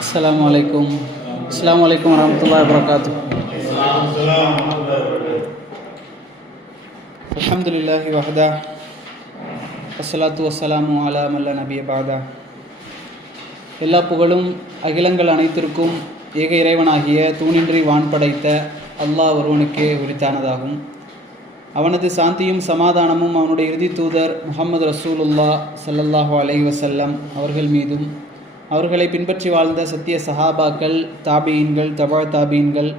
அஸ்ஸலாமு அலைக்கும் வரஹ்மத்துல்லாஹி வபரகாத்துஹு. அல்ஹம்துலில்லாஹி வஹ்தா வஸ்ஸலாத்து வஸ்ஸலாமு அலா மன் லா நபிய பஅதா. எல்லா புகழும் அகிலங்கள் அனைத்திற்கும் ஏக இறைவனாகிய தூணின்றி வான் படைத்த அல்லாஹ் ஒருவனுக்கே உரித்தானதாகும். அவனது சாந்தியும் சமாதானமும் அவனுடைய இறுதி தூதர் முஹம்மது ரசூலுல்லாஹ் ஸல்லல்லாஹு அலைஹி வஸல்லம் அவர்கள் மீதும், அவர்களை பின்பற்றி வாழ்ந்த சத்திய சஹாபாக்கள், தாபீன்கள், தபா தாபீன்கள்,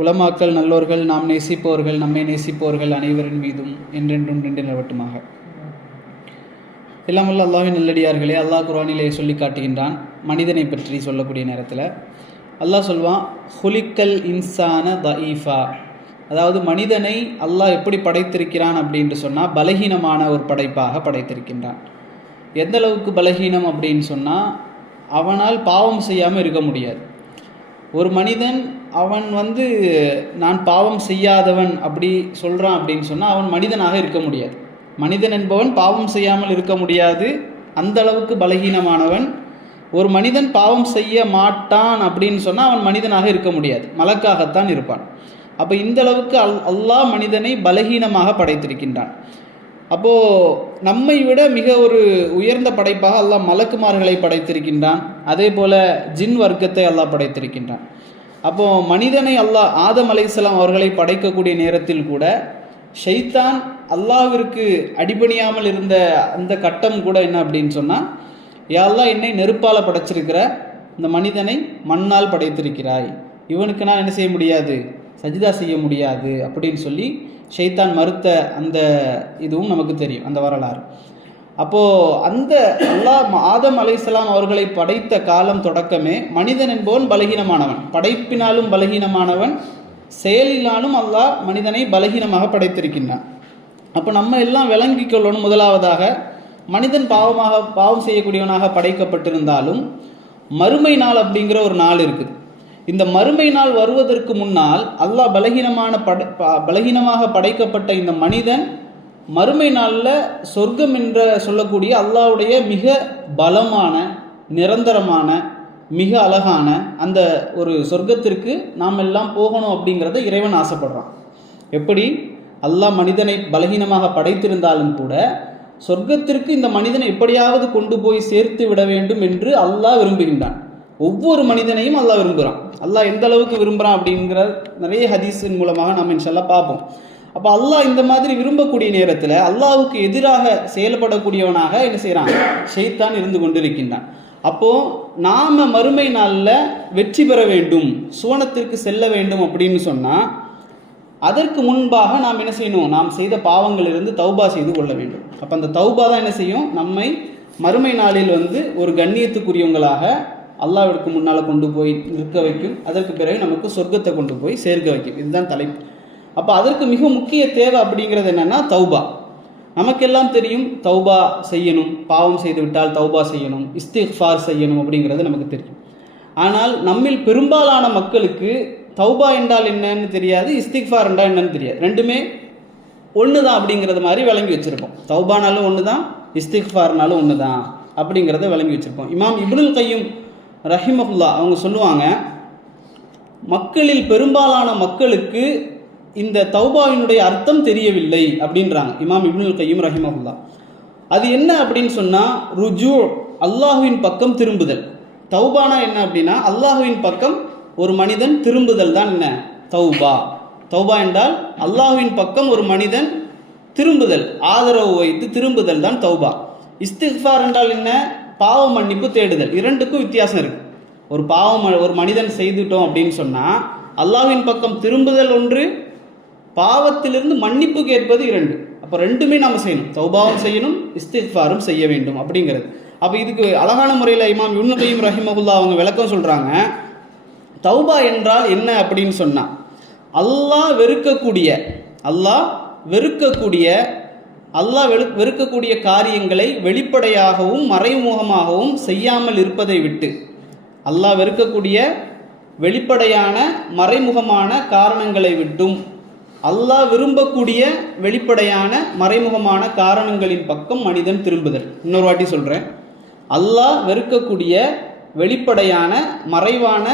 உலமாக்கள், நல்லோர்கள், நாம் நேசிப்பவர்கள், நம்மை நேசிப்பவர்கள் அனைவரின் மீதும் என்றென்றும் நின்று நிலவட்டுமாக. எல்லாம் வல்ல அல்லாஹ்வின் நல்லடியார்களே, அல்லாஹ் குர்ஆனிலே சொல்லி காட்டுகின்றான். மனிதனை பற்றி சொல்லக்கூடிய நேரத்தில் அல்லாஹ் சொல்வான், ஹுலிக்கல் இன்சான தஈஃபா. அதாவது மனிதனை அல்லாஹ் எப்படி படைத்திருக்கிறான் அப்படின்ட்டு சொன்னால், பலகீனமான ஒரு படைப்பாக படைத்திருக்கின்றான். எந்த அளவுக்கு பலகீனம் அப்படின்னு சொன்னால், அவனால் பாவம் செய்யாமல் இருக்க முடியாது. ஒரு மனிதன் அவன் நான் பாவம் செய்யாதவன் அப்படி சொல்கிறான் அப்படின்னு சொன்னால், அவன் மனிதனாக இருக்க முடியாது. மனிதன் என்பவன் பாவம் செய்யாமல் இருக்க முடியாது, அந்த அளவுக்கு பலகீனமானவன். ஒரு மனிதன் பாவம் செய்ய மாட்டான் அப்படின்னு சொன்னால் அவன் மனிதனாக இருக்க முடியாது, மலக்காகத்தான் இருப்பான். அப்போ இந்த அளவுக்கு அல்லாஹ் மனிதனை பலகீனமாக படைத்திருக்கின்றான். அப்போது நம்மை விட மிக ஒரு உயர்ந்த படைப்பாக அல்லாஹ் மலக்குமார்களை படைத்திருக்கின்றான். அதே போல் ஜின் வர்க்கத்தை அல்லாஹ் படைத்திருக்கின்றான். அப்போது மனிதனை அல்லாஹ் ஆதம் அலைஹிஸ்ஸலாம் அவர்களை படைக்கக்கூடிய நேரத்தில் கூட ஷைத்தான் அல்லாஹ்விற்கு அடிபணியாமல் இருந்த அந்த கட்டம் கூட என்ன அப்படின்னு சொன்னால், யா அல்லாஹ் என்னை நெருப்பால் படைச்சிருக்கிற, இந்த மனிதனை மண்ணால் படைத்திருக்கிறாய், இவனுக்கு நான் என்ன செய்ய முடியாது, சஜிதா செய்ய முடியாது அப்படின்னு சொல்லி ஷைத்தான் மறுத்த அந்த இதுவும் நமக்கு தெரியும், அந்த வரலாறு. அப்போது அந்த அல்லாஹ் ஆதம் அலைஹிஸ்ஸலாம் அவர்களை படைத்த காலம் தொடக்கமே மனிதன் என்பவன் பலகீனமானவன், படைப்பினாலும் பலகீனமானவன், செயலினாலும் அல்லாஹ் மனிதனை பலகீனமாக படைத்திருக்கின்றான். அப்போ நம்ம எல்லாம் விளங்கி கொள்ளணும். முதலாவதாக, மனிதன் பாவம் செய்யக்கூடியவனாக படைக்கப்பட்டிருந்தாலும் மறுமை நாள் அப்படிங்கிற ஒரு நாள் இருக்குது. இந்த மறுமை நாள் வருவதற்கு முன்னால் அல்லாஹ் பலகீனமாக படைக்கப்பட்ட இந்த மனிதன் மறுமை நாளில் சொர்க்கம் என்ற சொல்லக்கூடிய அல்லாஹ்வுடைய மிக பலமான, நிரந்தரமான, மிக அழகான அந்த ஒரு சொர்க்கத்திற்கு நாம் எல்லாம் போகணும் அப்படிங்கிறத இறைவன் ஆசைப்படுறான். எப்படி அல்லாஹ் மனிதனை பலகீனமாக படைத்திருந்தாலும் கூட சொர்க்கத்திற்கு இந்த மனிதனை எப்படியாவது கொண்டு போய் சேர்த்து விட வேண்டும் என்று அல்லாஹ் விரும்புகின்றான். ஒவ்வொரு மனிதனையும் அல்லாஹ் விரும்புகிறான். அல்லாஹ் எந்த அளவுக்கு விரும்புகிறான் அப்படிங்கிற நிறைய ஹதீஸின் மூலமாக நாம் இன்ஷால்லாஹ் பார்ப்போம். அப்போ அல்லாஹ் இந்த மாதிரி விரும்பக்கூடிய நேரத்தில் அல்லாஹ்வுக்கு எதிராக செயல்படக்கூடியவனாக என்ன செய்கிறான், ஷைத்தான் இருந்து கொண்டிருக்கின்றான். அப்போது நாம் மறுமை நாளில் வெற்றி பெற வேண்டும், சுவனத்திற்கு செல்ல வேண்டும் அப்படின்னு சொன்னால், அதற்கு முன்பாக நாம் என்ன செய்யணும், நாம் செய்த பாவங்களிலிருந்து தௌபா செய்து கொள்ள வேண்டும். அப்போ அந்த தௌபா தான் என்ன செய்யும், நம்மை மறுமை நாளில் ஒரு கண்ணியத்துக்குரியவங்களாக அல்லாஹ்விற்கு முன்னால் கொண்டு போய் நிற்க வைக்கும். அதற்கு பிறகு நமக்கு சொர்க்கத்தை கொண்டு போய் சேர்க்க வைக்கும். இதுதான் தலைப்பு. அப்போ அதற்கு மிக முக்கிய தேவை அப்படிங்கிறது என்னென்னா தௌபா. நமக்கெல்லாம் தெரியும், தௌபா செய்யணும், பாவம் செய்து விட்டால் தௌபா செய்யணும், இஸ்திக்ஃபார் செய்யணும் அப்படிங்கிறது நமக்கு தெரியும். ஆனால் நம்மில் பெரும்பாலான மக்களுக்கு தௌபா என்றால் என்னன்னு தெரியாது, இஸ்திக்ஃபார் என்றால் என்னன்னு தெரியாது. ரெண்டுமே ஒன்று தான் அப்படிங்கிறது மாதிரி விளங்கி வச்சுருப்போம். தௌபானாலும் ஒன்று தான், இஸ்திக்ஃபார்னாலும் ஒன்று தான் அப்படிங்கிறத விளங்கி வச்சுருப்போம். இமாம் இப்னுல் கையும் ரஹிமஹுல்லா அவங்க சொல்லுவாங்க, மக்களில் பெரும்பாலான மக்களுக்கு இந்த தௌபாவினுடைய அர்த்தம் தெரியவில்லை அப்படின்றாங்க இமாம் இப்னுல் கையும் ரஹிமஹுல்லா. அது என்ன அப்படின்னு சொன்னால், ருஜூ, அல்லாஹுவின் பக்கம் திரும்புதல். தௌபானா என்ன அப்படின்னா, அல்லாஹுவின் பக்கம் ஒரு மனிதன் திரும்புதல் தான் என்ன தௌபா. தௌபா என்றால் அல்லாஹுவின் பக்கம் ஒரு மனிதன் திரும்புதல், ஆதரவு வைத்து திரும்புதல் தான் தௌபா. இஸ்திக்ஃபார் என்றால் என்ன, பாவ மன்னிப்பு தேடுதல். இரண்டுக்கும் வித்தியாசம் இருக்குது. ஒரு பாவம் ஒரு மனிதன் செய்துட்டோம் அப்படின்னு சொன்னால் அல்லாஹ்வின் பக்கம் திரும்புதல் ஒன்று, பாவத்திலிருந்து மன்னிப்பு கேட்பது இரண்டு. அப்போ ரெண்டுமே நாம் செய்யணும், தௌபாவும் செய்யணும், இஸ்திக்ஃபாரும் செய்ய வேண்டும் அப்படிங்கிறது. அப்போ இதுக்கு அழகான முறையில் இமாம் இப்னுல் கையும் ரஹிமஹுல்லா அவங்க விளக்கம் சொல்கிறாங்க. தௌபா என்றால் என்ன அப்படின்னு சொன்னால், அல்லாஹ் வெறுக்கக்கூடிய காரியங்களை வெளிப்படையாகவும் மறைமுகமாகவும் செய்யாமல் இருப்பதை விட்டு, அல்லாஹ் வெறுக்கக்கூடிய வெளிப்படையான மறைமுகமான காரணங்களை விட்டும் அல்லாஹ் விரும்பக்கூடிய வெளிப்படையான மறைமுகமான காரணங்களின் பக்கம் மனிதன் திரும்புதல். இன்னொரு வாட்டி சொல்கிறேன், அல்லாஹ் வெறுக்கக்கூடிய வெளிப்படையான மறைவான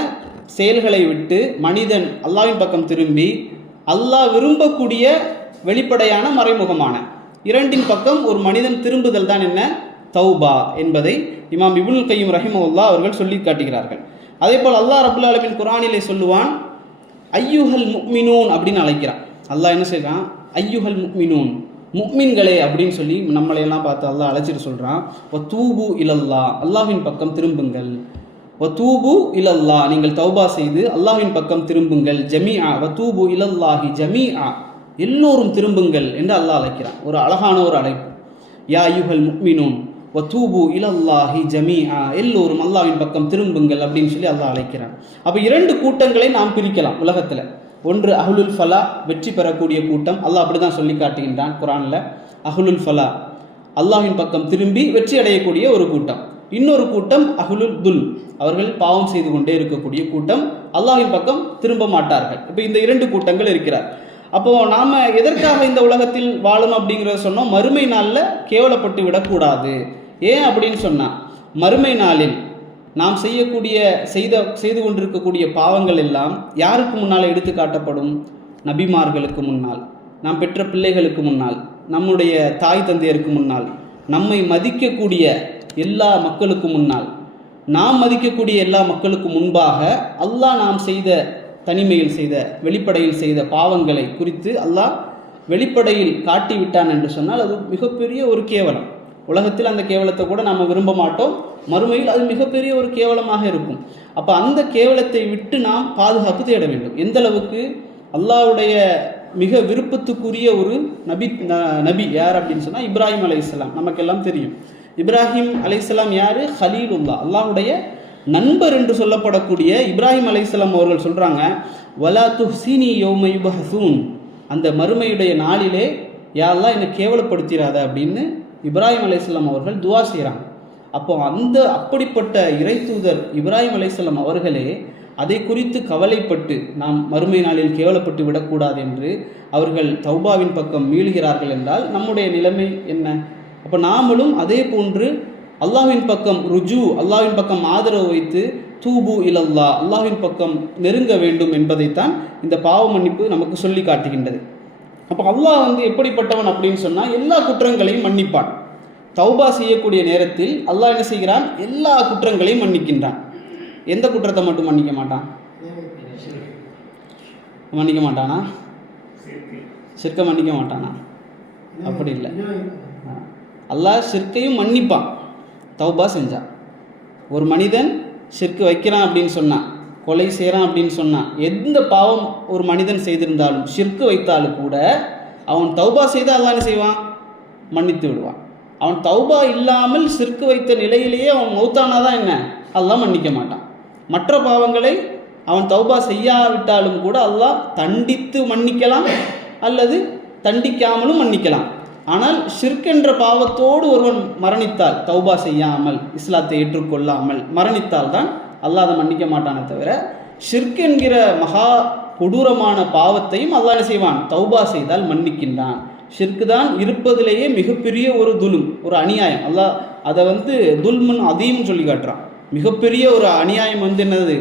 செயல்களை விட்டு மனிதன் அல்லாஹ்வின் பக்கம் திரும்பி அல்லாஹ் விரும்பக்கூடிய வெளிப்படையான மறைமுகமான இரண்டின் பக்கம் ஒரு மனிதன் திரும்புதல் தான் என்ன? தௌபா என்பதை இமாம் இப்னுல் கையிம் ரஹிமஹுல்லாஹ் அவர்கள் சொல்லி காட்டுகிறார்கள். அதே போல் அல்லாஹ் ரப்புல் ஆலமீன் குர்ஆனிலே சொல்லுவான், ஐயுஹல் முஃமினூன் அப்படின்னு அழைக்கிறான். அல்லாஹ் என்ன செய்கிறான்? ஐயுஹல் முஃமினூன், முஃமின்களே அப்படின்னு சொல்லி நம்மளையெல்லாம் பார்த்து அல்லாஹ் அழைச்சிட்டு சொல்கிறான். வதூபு இலல்லாஹ், அல்லாஹ்வின் பக்கம் திரும்புங்கள். வதூபு இலல்லாஹ், நீங்கள் தௌபா செய்து அல்லாஹ்வின் பக்கம் திரும்புங்கள். ஜமீஆ, வதூபு இலல்லாஹி ஜமீஆ, எல்லோரும் திரும்புங்கள் என்று அல்லாஹ் அழைக்கிறான். ஒரு அழகான ஒரு அழைப்பு. யா அய்யுஹல் முஃமினூன் வதூபு இலல்லாஹி ஜமீஆ, எல்லோரும் அல்லாஹ்வின் பக்கம் திரும்புங்கள் அப்படின்னு சொல்லி அல்லாஹ் அழைக்கிறான். அப்போ இரண்டு கூட்டங்களை நாம் பிரிக்கலாம் உலகத்தில். ஒன்று அஹ்லுல் ஃபலா, வெற்றி பெறக்கூடிய கூட்டம். அல்லாஹ் அப்படி தான் சொல்லி காட்டுகின்றான் குர்ஆனில். அஹ்லுல் ஃபலா, அல்லாஹ்வின் பக்கம் திரும்பி வெற்றி அடையக்கூடிய ஒரு கூட்டம். இன்னொரு கூட்டம் அஹ்லுல் துல், அவர்கள் பாவம் செய்து கொண்டே இருக்கக்கூடிய கூட்டம், அல்லாஹ்வின் பக்கம் திரும்ப மாட்டார்கள். இப்போ இந்த இரண்டு கூட்டங்கள் இருக்கிறார். அப்போது நாம் எதற்காக இந்த உலகத்தில் வாழணும் அப்படிங்கிறத சொன்னோம்? மறுமை நாளில் கேவலப்பட்டு விடக்கூடாது. ஏன் அப்படின்னு சொன்னால், மறுமை நாளில் நாம் செய்து கொண்டிருக்கக்கூடிய பாவங்கள் எல்லாம் யாருக்கு முன்னால் எடுத்து காட்டப்படும்? நபிமார்களுக்கு முன்னால், நாம் பெற்ற பிள்ளைகளுக்கு முன்னால், நம்முடைய தாய் தந்தையருக்கு முன்னால், நம்மை மதிக்கக்கூடிய எல்லா மக்களுக்கு முன்னால், நாம் மதிக்கக்கூடிய எல்லா மக்களுக்கு முன்பாக அல்லாஹ் நாம் செய்த தனிமையில் செய்த வெளிப்படையில் செய்த பாவங்களை குறித்து அல்லாஹ் வெளிப்படையில் காட்டிவிட்டான் என்று சொன்னால் அது மிகப்பெரிய ஒரு கேவலம். உலகத்தில் அந்த கேவலத்தை கூட நாம் விரும்ப மாட்டோம், மறுமையில் அது மிகப்பெரிய ஒரு கேவலமாக இருக்கும். அப்போ அந்த கேவலத்தை விட்டு நாம் பாதுகாப்பு தேட வேண்டும். எந்த அளவுக்கு? அல்லாஹ்வுடைய மிக விருப்பத்துக்குரிய ஒரு நபி யார் அப்படின்னு சொன்னால் இப்ராஹிம் அலைஹிஸ்ஸலாம். நமக்கெல்லாம் தெரியும். இப்ராஹிம் அலைஹிஸ்ஸலாம் யார்? ஹலீலுல்லாஹ், அல்லாஹ்வுடைய நண்பர் என்று சொல்லப்படக்கூடிய இப்ராஹிம் அலைஹிஸ்ஸலாம் அவர்கள் சொல்கிறாங்க, வலா துஹ்சினி யௌம யுபஹஸூன், அந்த மறுமையுடைய நாளிலே யா அல்லாஹ் என்னை கேவலப்படுத்திடாத அப்படின்னு இப்ராஹிம் அலைஹிஸ்ஸலாம் அவர்கள் துஆ செய்கிறாங்க. அப்போ அப்படிப்பட்ட இறை தூதர் இப்ராஹிம் அலைஹிஸ்ஸலாம் அவர்களே அதை குறித்து கவலைப்பட்டு நாம் மறுமை நாளில் கேவலப்பட்டு விடக்கூடாது என்று அவர்கள் தௌபாவின் பக்கம் மீள்கிறார்கள் என்றால் நம்முடைய நிலைமை என்ன? அப்போ நாமளும் அதே போன்று அல்லாஹ்வின் பக்கம் ருஜு, அல்லாஹ்வின் பக்கம் ஆதரவு வைத்து தூபு இலல்லாஹ், அல்லாஹ்வின் பக்கம் நெருங்க வேண்டும் என்பதைத்தான் இந்த பாவ மன்னிப்பு நமக்கு சொல்லி காட்டுகின்றது. அப்போ அல்லாஹ் எப்படிப்பட்டவன் அப்படின்னு சொன்னால் எல்லா குற்றங்களையும் மன்னிப்பான். தௌபா செய்யக்கூடிய நேரத்தில் அல்லாஹ் என்ன செய்கிறான்? எல்லா குற்றங்களையும் மன்னிக்கின்றான். எந்த குற்றத்தை மட்டும் மன்னிக்க மாட்டான்? மன்னிக்க மாட்டானா? ஷிர்க்கை மன்னிக்க மாட்டானா? அப்படி இல்லை. அல்லாஹ் ஷிர்க்கையும் மன்னிப்பான் தௌபா செஞ்சான். ஒரு மனிதன் ஷிர்க்கு வைக்கிறான் அப்படின்னு சொன்னான், கொலை செய்கிறான் அப்படின்னு சொன்னான், எந்த பாவம் ஒரு மனிதன் செய்திருந்தாலும் ஷிர்க்கு வைத்தாலும் கூட அவன் தௌபா செய்து அல்லாஹ் என்ன செய்வான்? மன்னித்து விடுவான். அவன் தௌபா இல்லாமல் ஷிர்க்கு வைத்த நிலையிலேயே அவன் மௌத்தானாதான் என்ன? அல்லாஹ் மன்னிக்க மாட்டான். மற்ற பாவங்களை அவன் தௌபா செய்யாவிட்டாலும் கூட அல்லாஹ் தண்டித்து மன்னிக்கலாம் அல்லது தண்டிக்காமலும் மன்னிக்கலாம். ஆனால் ஷிர்க் என்ற பாவத்தோடு ஒருவன் மரணித்தால், தௌபா செய்யாமல் இஸ்லாத்தை ஏற்றுக்கொள்ளாமல் மரணித்தால் தான் அல்லாஹ் அதை மன்னிக்க மாட்டானே தவிர, ஷிர்க் என்கிற மகா கொடூரமான பாவத்தையும் அல்லாஹ் என்ன செய்வான்? தௌபா செய்தால் மன்னிக்கின்றான். ஷிர்க்கு தான் இருப்பதிலேயே மிகப்பெரிய ஒரு துலும், ஒரு அநியாயம். அல்லாஹ் அதை துல்முன் அதீம்னு சொல்லி காட்டுறான். மிகப்பெரிய ஒரு அநியாயம் என்னது?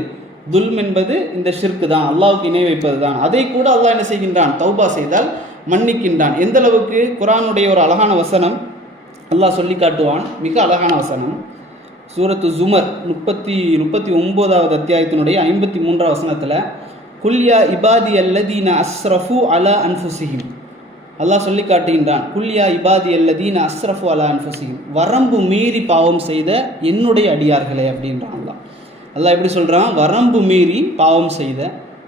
துல்ம் என்பது இந்த ஷிர்க்கு தான், அல்லாஹ்வுக்கு இணை வைப்பது தான். அதை கூட அல்லாஹ் என்ன செய்கின்றான்? தௌபா செய்தால் மன்னிக்கின்றான். எந்த அளவுக்கு? குர்ஆனுடைய ஒரு அழகான வசனம் அல்லாஹ் சொல்லி காட்டுவான், மிக அழகான வசனம். சூரத்து ஜுமர் 39வது அத்தியாயத்தினுடைய 53வது வசனத்தில், குல்யா இபாதி அல்லதீன அஸ்ரஃபு அலா அன்ஃபுசிஹிம், அல்லாஹ் சொல்லி காட்டுகின்றான், குல்யா இபாதி அல்லதீன அஸ்ரஃபு அலா அன்ஃபுசிஹிம், வரம்பு மீறி பாவம் செய்த என்னுடைய அடியார்களே அப்படின்றான் அல்லாஹ். அல்லாஹ் எப்படி சொல்கிறான்? வரம்பு மீறி பாவம் செய்த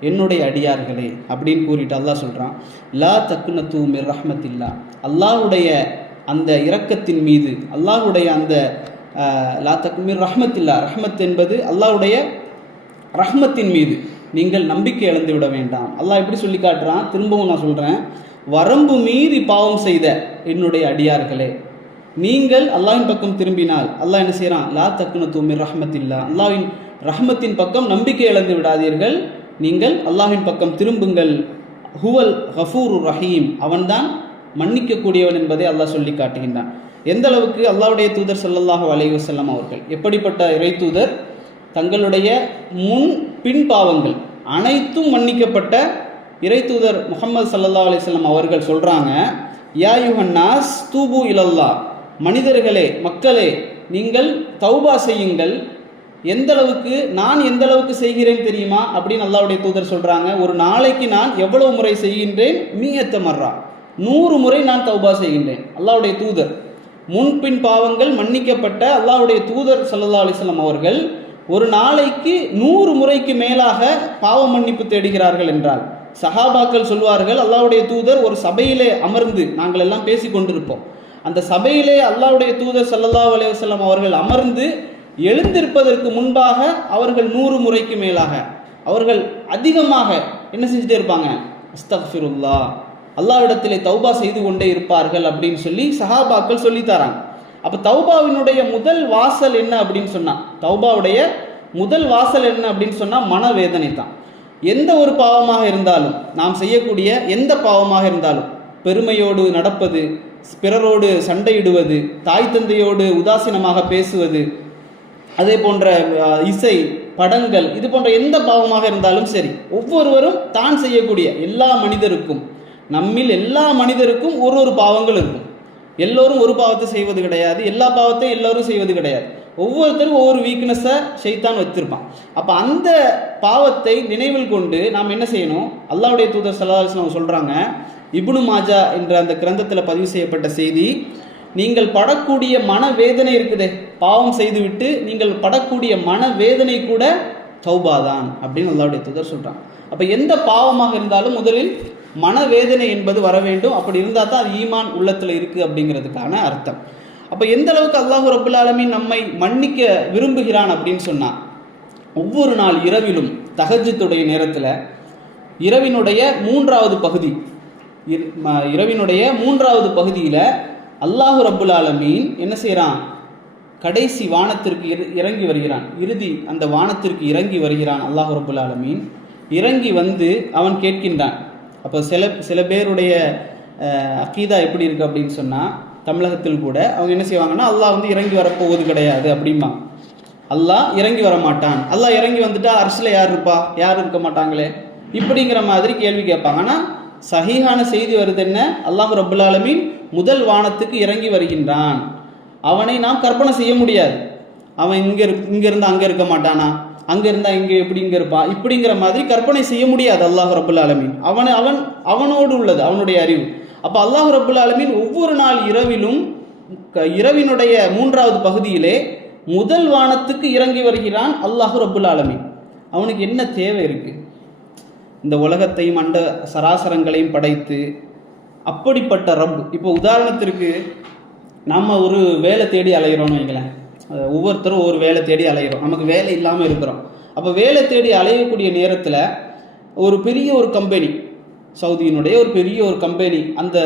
என்னுடைய அடியார்களே அப்படின்னு கூறிட்டு அல்லாஹ் சொல்கிறான், லா தக்னது மிர் ரஹ்மத்தில்லா, அல்லாஹ்வுடைய அந்த இரக்கத்தின் மீது, அல்லாஹ்வுடைய அந்த லா தக்மிர் ரஹ்மத்தில்லா, ரஹ்மத் என்பது அல்லாஹ்வுடைய ரஹ்மத்தின் மீது நீங்கள் நம்பிக்கை இழந்து விட வேண்டாம். அல்லாஹ் எப்படி சொல்லி காட்டுறான்? திரும்பவும் நான் சொல்கிறேன், வரம்பு மீறி பாவம் செய்த என்னுடைய அடியார்களே, நீங்கள் அல்லாஹ்வின் பக்கம் திரும்பினால் அல்லாஹ் என்ன செய்கிறான்? லா தக்னது மிர் ரஹ்மத்தில்லா, அல்லாஹ்வின் ரஹ்மத்தின் பக்கம் நம்பிக்கை இழந்து விடாதீர்கள், நீங்கள் அல்லாஹ்வின் பக்கம் திரும்புங்கள். ஹுவல் கஃபூருர் ரஹீம், அவன்தான் மன்னிக்கக்கூடியவன் என்பதை அல்லாஹ் சொல்லி காட்டுகின்றான். எந்த அளவுக்கு அல்லாஹ்வுடைய தூதர் ஸல்லல்லாஹு அலைஹி வஸல்லம் அவர்கள் எப்படிப்பட்ட இறை தூதர்? தங்களுடைய முன் பின் பாவங்கள் அனைத்தும் மன்னிக்கப்பட்ட இறை தூதர் முஹம்மது ஸல்லல்லாஹு அலைஹி வஸல்லம் அவர்கள் சொல்கிறாங்க, யா யுஹன்னாஸ் தூபு இலல்லா, மனிதர்களே மக்களே நீங்கள் தௌபா செய்யுங்கள். எந்த அளவுக்கு செய்கிறேன் தெரியுமா அப்படின்னு அல்லாஹ்வுடைய தூதர் சொல்கிறாங்க. ஒரு நாளைக்கு நான் எவ்வளவு முறை செய்கின்றேன்? மீயத்த மர்ரா, 100 முறை நான் தௌபா செய்கின்றேன். அல்லாஹ்வுடைய தூதர், முன்பின் பாவங்கள் மன்னிக்கப்பட்ட அல்லாஹ்வுடைய தூதர் ஸல்லல்லாஹு அலைஹி வஸல்லம் அவர்கள் ஒரு நாளைக்கு 100 முறைக்கு மேலாக பாவ மன்னிப்பு தேடுகிறார்கள் என்றால், சஹாபாக்கள் சொல்வார்கள், அல்லாஹ்வுடைய தூதர் ஒரு சபையிலே அமர்ந்து நாங்கள் எல்லாம் பேசி கொண்டிருப்போம். அந்த சபையிலே அல்லாஹ்வுடைய தூதர் ஸல்லல்லாஹு அலைஹி வஸல்லம் அவர்கள் அமர்ந்து எழுந்திருப்பதற்கு முன்பாக அவர்கள் 100 முறைக்கு மேலாக அவர்கள் அதிகமாக என்ன செஞ்சுட்டே இருப்பாங்க? அஸ்தக்ஃபிருல்லாஹ், அல்லாஹ்விடத்திலே தௌபா செய்து கொண்டே இருப்பார்கள் அப்படின்னு சொல்லி சஹாபாக்கள் சொல்லித்தராங்க. அப்போ தௌபாவினுடைய முதல் வாசல் என்ன அப்படின்னு சொன்னால் மனவேதனை தான். எந்த ஒரு பாவமாக இருந்தாலும், நாம் செய்யக்கூடிய எந்த பாவமாக இருந்தாலும், பெருமையோடு நடப்பது, பிறரோடு சண்டையிடுவது, தாய் தந்தையோடு உதாசீனமாக பேசுவது, அதே போன்ற இசை படங்கள், இது போன்ற எந்த பாவமாக இருந்தாலும் சரி, ஒவ்வொருவரும் தான் செய்யக்கூடிய நம்மில் எல்லா மனிதருக்கும் ஒரு பாவங்கள் இருக்கும். எல்லோரும் ஒரு பாவத்தை செய்வது கிடையாது, எல்லா பாவத்தையும் எல்லோரும் செய்வது கிடையாது. ஒவ்வொருத்தரும் ஒவ்வொரு வீக்னஸை ஷைத்தான் வச்சிருப்பான். அப்போ அந்த பாவத்தை நினைவில் கொண்டு நாம் என்ன செய்யணும்? அல்லாஹ்வுடைய தூதர் ஸல்லல்லாஹு அலைஹி வஸல்லம் சொல்கிறாங்க, இப்னு மாஜா என்ற அந்த கிரந்தத்தில் பதிவு செய்யப்பட்ட செய்தி, நீங்கள் படக்கூடிய மனவேதனை இருக்குதே, பாவம் செய்துவிட்டு நீங்கள் படக்கூடிய மனவேதனை கூட தௌபா தான் அப்படின்னு அல்லாஹ்வுடைய தூதர் சொல்கிறாங்க. அப்போ எந்த பாவமாக இருந்தாலும் முதலில் மனவேதனை என்பது வர வேண்டும். அப்படி இருந்தால் தான் அது ஈமான் உள்ளத்தில் இருக்குது அப்படிங்கிறதுக்கான அர்த்தம். அப்போ எந்த அளவுக்கு அல்லாஹ் ரப்புல் ஆலமீன் நம்மை மன்னிக்க விரும்புகிறான் அப்படின்னு சொன்னால், ஒவ்வொரு நாள் இரவிலும் தஹஜ்ஜுடைய நேரத்தில் இரவினுடைய மூன்றாவது பகுதியில் அல்லாஹ் ரப்புல் ஆலமீன் என்ன செய்கிறான்? கடைசி வானத்திற்கு இறங்கி வருகிறான். அந்த வானத்திற்கு இறங்கி வருகிறான் அல்லாஹ் ரப்புல் ஆலமீன். இறங்கி வந்து அவன் கேட்கின்றான். அப்போ சில பேருடைய அகீதா எப்படி இருக்குது அப்படின்னு சொன்னால், தமிழகத்தில் கூட அவங்க என்ன செய்வாங்கன்னா, அல்லாஹ் வந்து இறங்கி வரப்போவது கிடையாது அப்படிம்பாங்க. அல்லாஹ் இறங்கி வர மாட்டான், அல்லாஹ் இறங்கி வந்துட்டா அர்ஷில் யார் இருப்பா? யாரும் இருக்க மாட்டாங்களே, இப்படிங்கிற மாதிரி கேள்வி கேட்பாங்க. ஆனால் சஹீஹான செய்தி வருது என்ன? அல்லாஹ் ரப்புல் ஆலமீன் முதல் வானத்துக்கு இறங்கி வருகின்றான். அவனை நாம் கற்பனை செய்ய முடியாது. அவன் இங்கிருந்து அங்கே இருக்க மாட்டானா, அங்கே இருந்தால் இங்கே எப்படி இங்கே இருப்பான், இப்படிங்கிற மாதிரி கற்பனை செய்ய முடியாது. அல்லாஹ் ரப்புல் ஆலமீன் அவனோடு உள்ளது அவனுடைய அறிவு. அப்போ அல்லாஹ் ரப்புல் ஆலமீன் ஒவ்வொரு நாள் இரவினுடைய மூன்றாவது பகுதியிலே முதல் வானத்துக்கு இறங்கி வருகிறான் அல்லாஹ் ரப்புல் ஆலமீன். அவனுக்கு என்ன தேவை இருக்குது? இந்த உலகத்தையும் அண்ட சராசரங்களையும் படைத்து அப்படிப்பட்ட ரப். இப்போ உதாரணத்திற்கு நம்ம ஒரு வேலை தேடி அலைகிறோன்னு வைங்களேன். ஒவ்வொருத்தரும் ஒரு வேலை தேடி அலைகிறோம், நமக்கு வேலை இல்லாமல் இருக்கிறோம். அப்போ வேலை தேடி அலையக்கூடிய நேரத்தில் ஒரு பெரிய ஒரு கம்பெனி, சவுதியினுடைய ஒரு பெரிய ஒரு கம்பெனி, அந்த